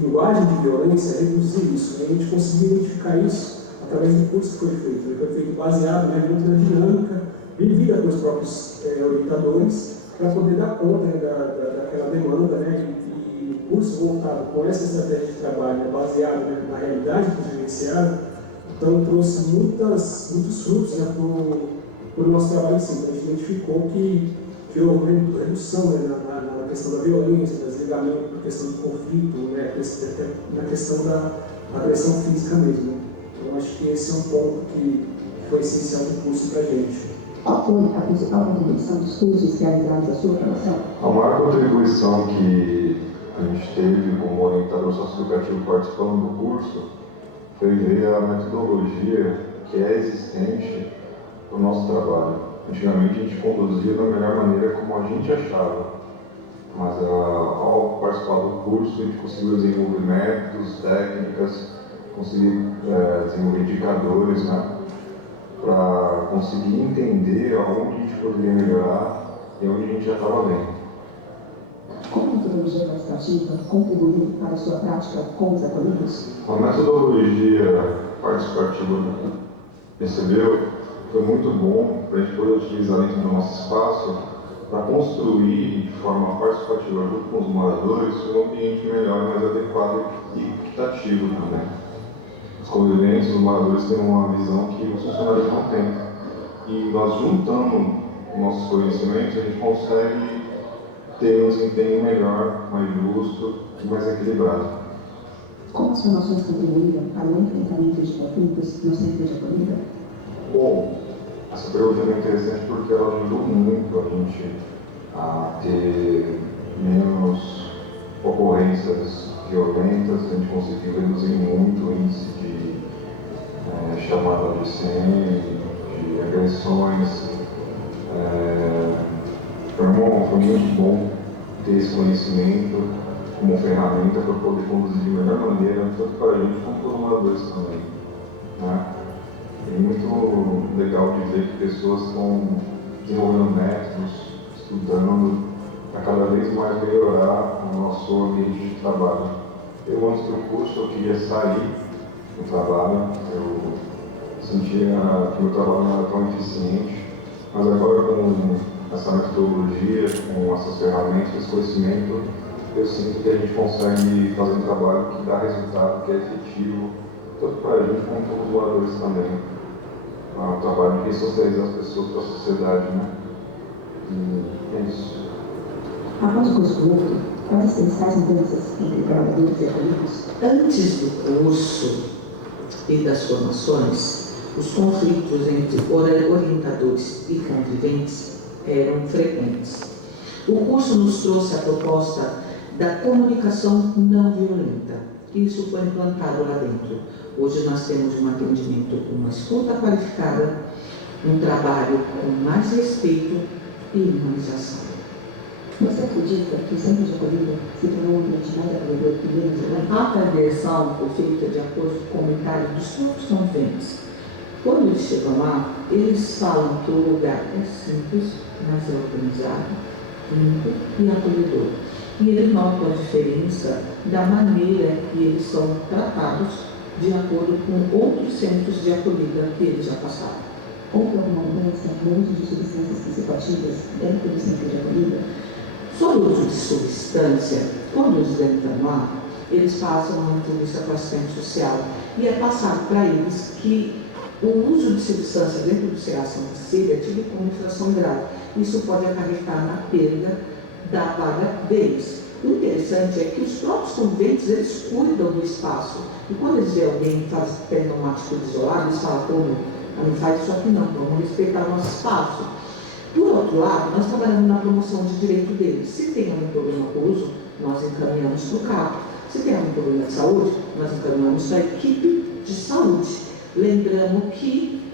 linguagem de violência é reduzir isso. E a gente conseguiu identificar isso através do curso que foi feito. Ele foi feito baseado muito na dinâmica vivida pelos próprios orientadores para poder dar conta daquela demanda, o curso voltado com essa estratégia de trabalho baseado na realidade que vivenciaram, então trouxe muitos frutos para o nosso trabalho. Assim. A gente identificou que houve redução na questão da violência, do desligamento, na questão do conflito, na questão da agressão física mesmo. Então acho que esse é um ponto que foi essencial do curso para a gente. Qual foi a principal contribuição dos cursos realizados à sua formação? A maior contribuição que a gente teve como orientador socioeducativo participando do curso foi ver a metodologia que é existente no nosso trabalho. Antigamente a gente conduzia da melhor maneira como a gente achava, mas ao participar do curso a gente conseguiu desenvolver métodos, técnicas, conseguir desenvolver indicadores, para conseguir entender aonde a gente poderia melhorar e onde a gente já estava bem. Como a metodologia participativa contribuiu para a sua prática com os acolhidos? A metodologia participativa que recebeu foi muito bom para a gente poder utilizar dentro do nosso espaço para construir de forma participativa junto com os moradores um ambiente melhor, mais adequado e equitativo também. Os conviventes, os moradores têm uma visão que os funcionários não têm. E nós juntando nossos conhecimentos, a gente consegue ter um desempenho melhor, mais justo, justo e mais equilibrado. Como as formações contribuíram para o enfrentamento de conflitos no centro de acolhida? Bom, essa pergunta é interessante porque ela ajudou muito a gente a ter menos ocorrências violentas, a gente conseguiu reduzir muito o índice de chamada de CM, de agressões. Foi muito bom ter esse conhecimento como ferramenta para poder conduzir de melhor maneira, tanto para a gente como para os moradores também. Né? É muito legal de ver que pessoas estão desenvolvendo métodos, estudando, para cada vez mais melhorar o nosso ambiente de trabalho. Eu, antes do curso, eu queria sair do trabalho, eu sentia que o meu trabalho não era tão eficiente, mas agora com essa metodologia, com essas ferramentas, esse conhecimento, eu sinto que a gente consegue fazer um trabalho que dá resultado, que é efetivo, tanto para a gente como para os moradores também. É um trabalho que socializa as pessoas para a sociedade, né? E é isso. Após o curso piloto, quais as principais mudanças entre trabalhadores e acolhidos? Antes do curso e das formações, os conflitos entre orientadores e conviventes eram frequentes. O curso nos trouxe a proposta da comunicação não violenta. Isso foi implantado lá dentro. Hoje nós temos um atendimento com uma escuta qualificada, um trabalho com mais respeito e humanização. Você acredita que o centro de acolhida se tornou um ambiente mais acolhedor e menos violento? A avaliação foi feita de acordo com o comentário dos próprios conviventes. Quando eles chegam lá, eles falam que o lugar é simples, mas é organizado, limpo e acolhedor. E ele nota a diferença da maneira que eles são tratados de acordo com outros centros de acolhida que eles já passaram. Houve alguma mudança no uso de substâncias psicoativas dentro do centro de acolhida? Sobre o uso de substância, quando eles entram lá, eles passam uma entrevista com a assistente social e é passado para eles que o uso de substância dentro do CA é tido como infração grave. Isso pode acarretar na perda da vaga deles. O interessante é que os próprios conviventes, eles cuidam do espaço. E quando eles veem alguém que faz pneumático isolado, eles falam, não faz isso aqui não, vamos respeitar o nosso espaço. Por outro lado, nós trabalhamos na promoção de direito deles. Se tem algum problema com o uso, nós encaminhamos para o CAP. Se tem algum problema de saúde, nós encaminhamos para a equipe de saúde. Lembrando que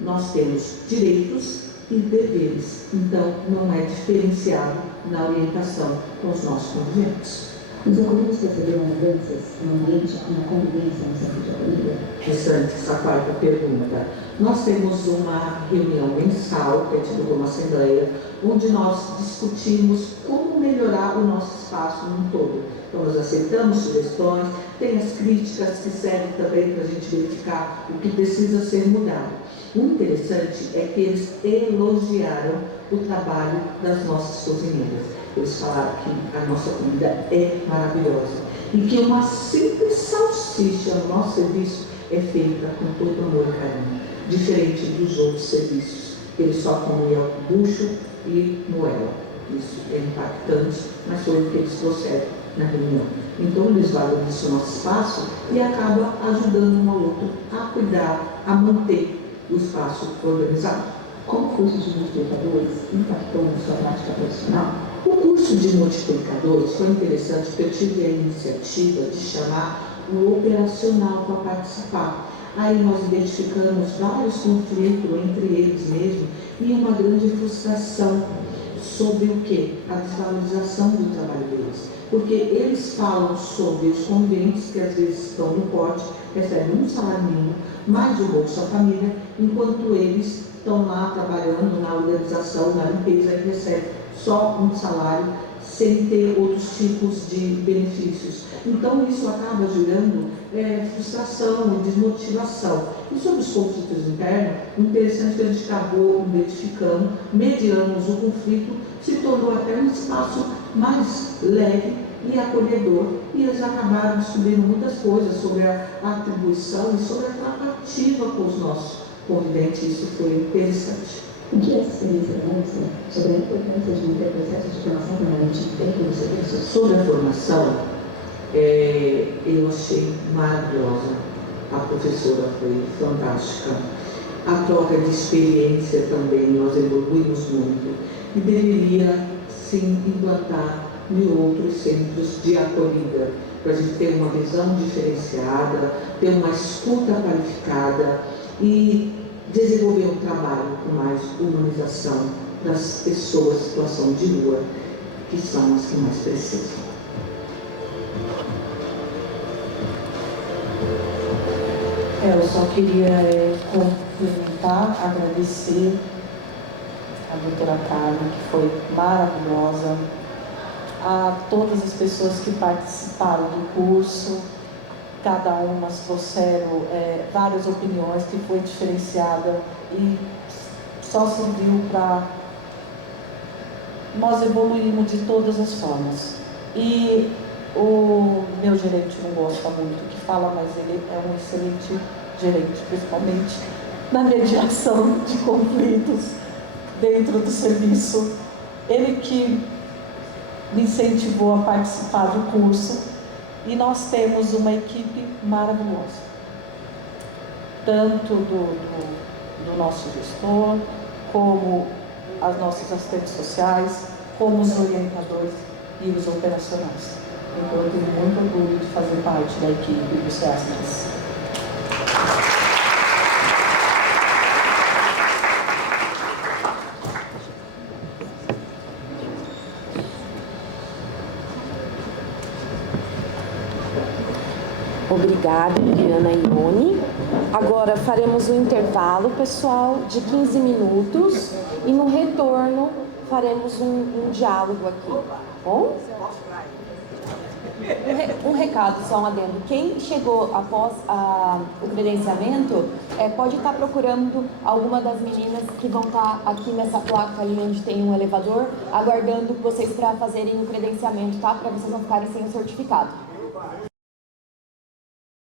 nós temos direitos e deveres, então não é diferenciado na orientação com os nossos conviventes. Os acolhidos perceberam mudanças no ambiente e na convivência no centro de acolhida? Interessante essa quarta pergunta. Nós temos uma reunião mensal, que é tipo uma assembleia, onde nós discutimos como melhorar o nosso espaço no todo. Então, nós aceitamos sugestões, tem as críticas que servem também para a gente verificar o que precisa ser mudado. O interessante é que eles elogiaram o trabalho das nossas cozinheiras. Eles falaram que a nossa comida é maravilhosa e que uma simples salsicha no nosso serviço é feita com todo amor e carinho, diferente dos outros serviços. Eles só comiam bucho e moela. Isso é impactante, mas foi o que eles trouxeram na reunião. Então, eles valorizam o nosso espaço e acabam ajudando um ao outro a cuidar, a manter o espaço organizado. Como o curso de multiplicadores impactou na sua prática profissional? O curso de multiplicadores foi interessante porque eu tive a iniciativa de chamar o operacional para participar. Aí nós identificamos vários conflitos entre eles mesmos e uma grande frustração sobre o quê? A desvalorização do trabalho deles. Porque eles falam sobre os conviventes que às vezes estão no porte, recebem um salário mínimo, mais o Bolsa Família, enquanto eles estão lá trabalhando na organização, na limpeza e recebem só um salário sem ter outros tipos de benefícios. Então isso acaba gerando frustração e desmotivação. E sobre os conflitos internos, o interessante é que a gente acabou identificando, mediamos o conflito, se tornou até um espaço mais leve e acolhedor, e eles acabaram descobrindo muitas coisas sobre a atribuição e sobre a tratativa com os nossos conviventes. Isso foi interessante. O que essa experiência demonstra sobre a importância de manter processos de formação permanente dentro do serviço? Sobre a formação, eu achei maravilhosa. A professora foi fantástica. A troca de experiência também, nós evoluímos muito. E deveria, sim, implantar em outros centros de acolhida, para a gente ter uma visão diferenciada, ter uma escuta qualificada e desenvolver um trabalho com mais humanização das pessoas em situação de rua, que são as que mais precisam. Eu só queria complementar, agradecer a doutora Carmen, que foi maravilhosa, a todas as pessoas que participaram do curso, cada uma trouxeram várias opiniões, que foi diferenciada e só serviu para nós evoluirmos de todas as formas. E o meu gerente não gosta muito que fala, mas ele é um excelente gerente, principalmente na mediação de conflitos dentro do serviço. Ele que me incentivou a participar do curso e nós temos uma equipe maravilhosa, tanto do nosso gestor, como as nossas assistentes sociais, como os orientadores e os operacionais. Então eu tenho muito orgulho de fazer parte da equipe do SEASMES. Obrigada, Adriana e Ione. Agora faremos um intervalo, pessoal, de 15 minutos e no retorno faremos um diálogo aqui, tá bom? Um recado, só um adendo. Quem chegou após o credenciamento pode estar procurando alguma das meninas que vão estar aqui nessa placa ali onde tem um elevador, aguardando vocês para fazerem o credenciamento, tá? Para vocês não ficarem sem o certificado.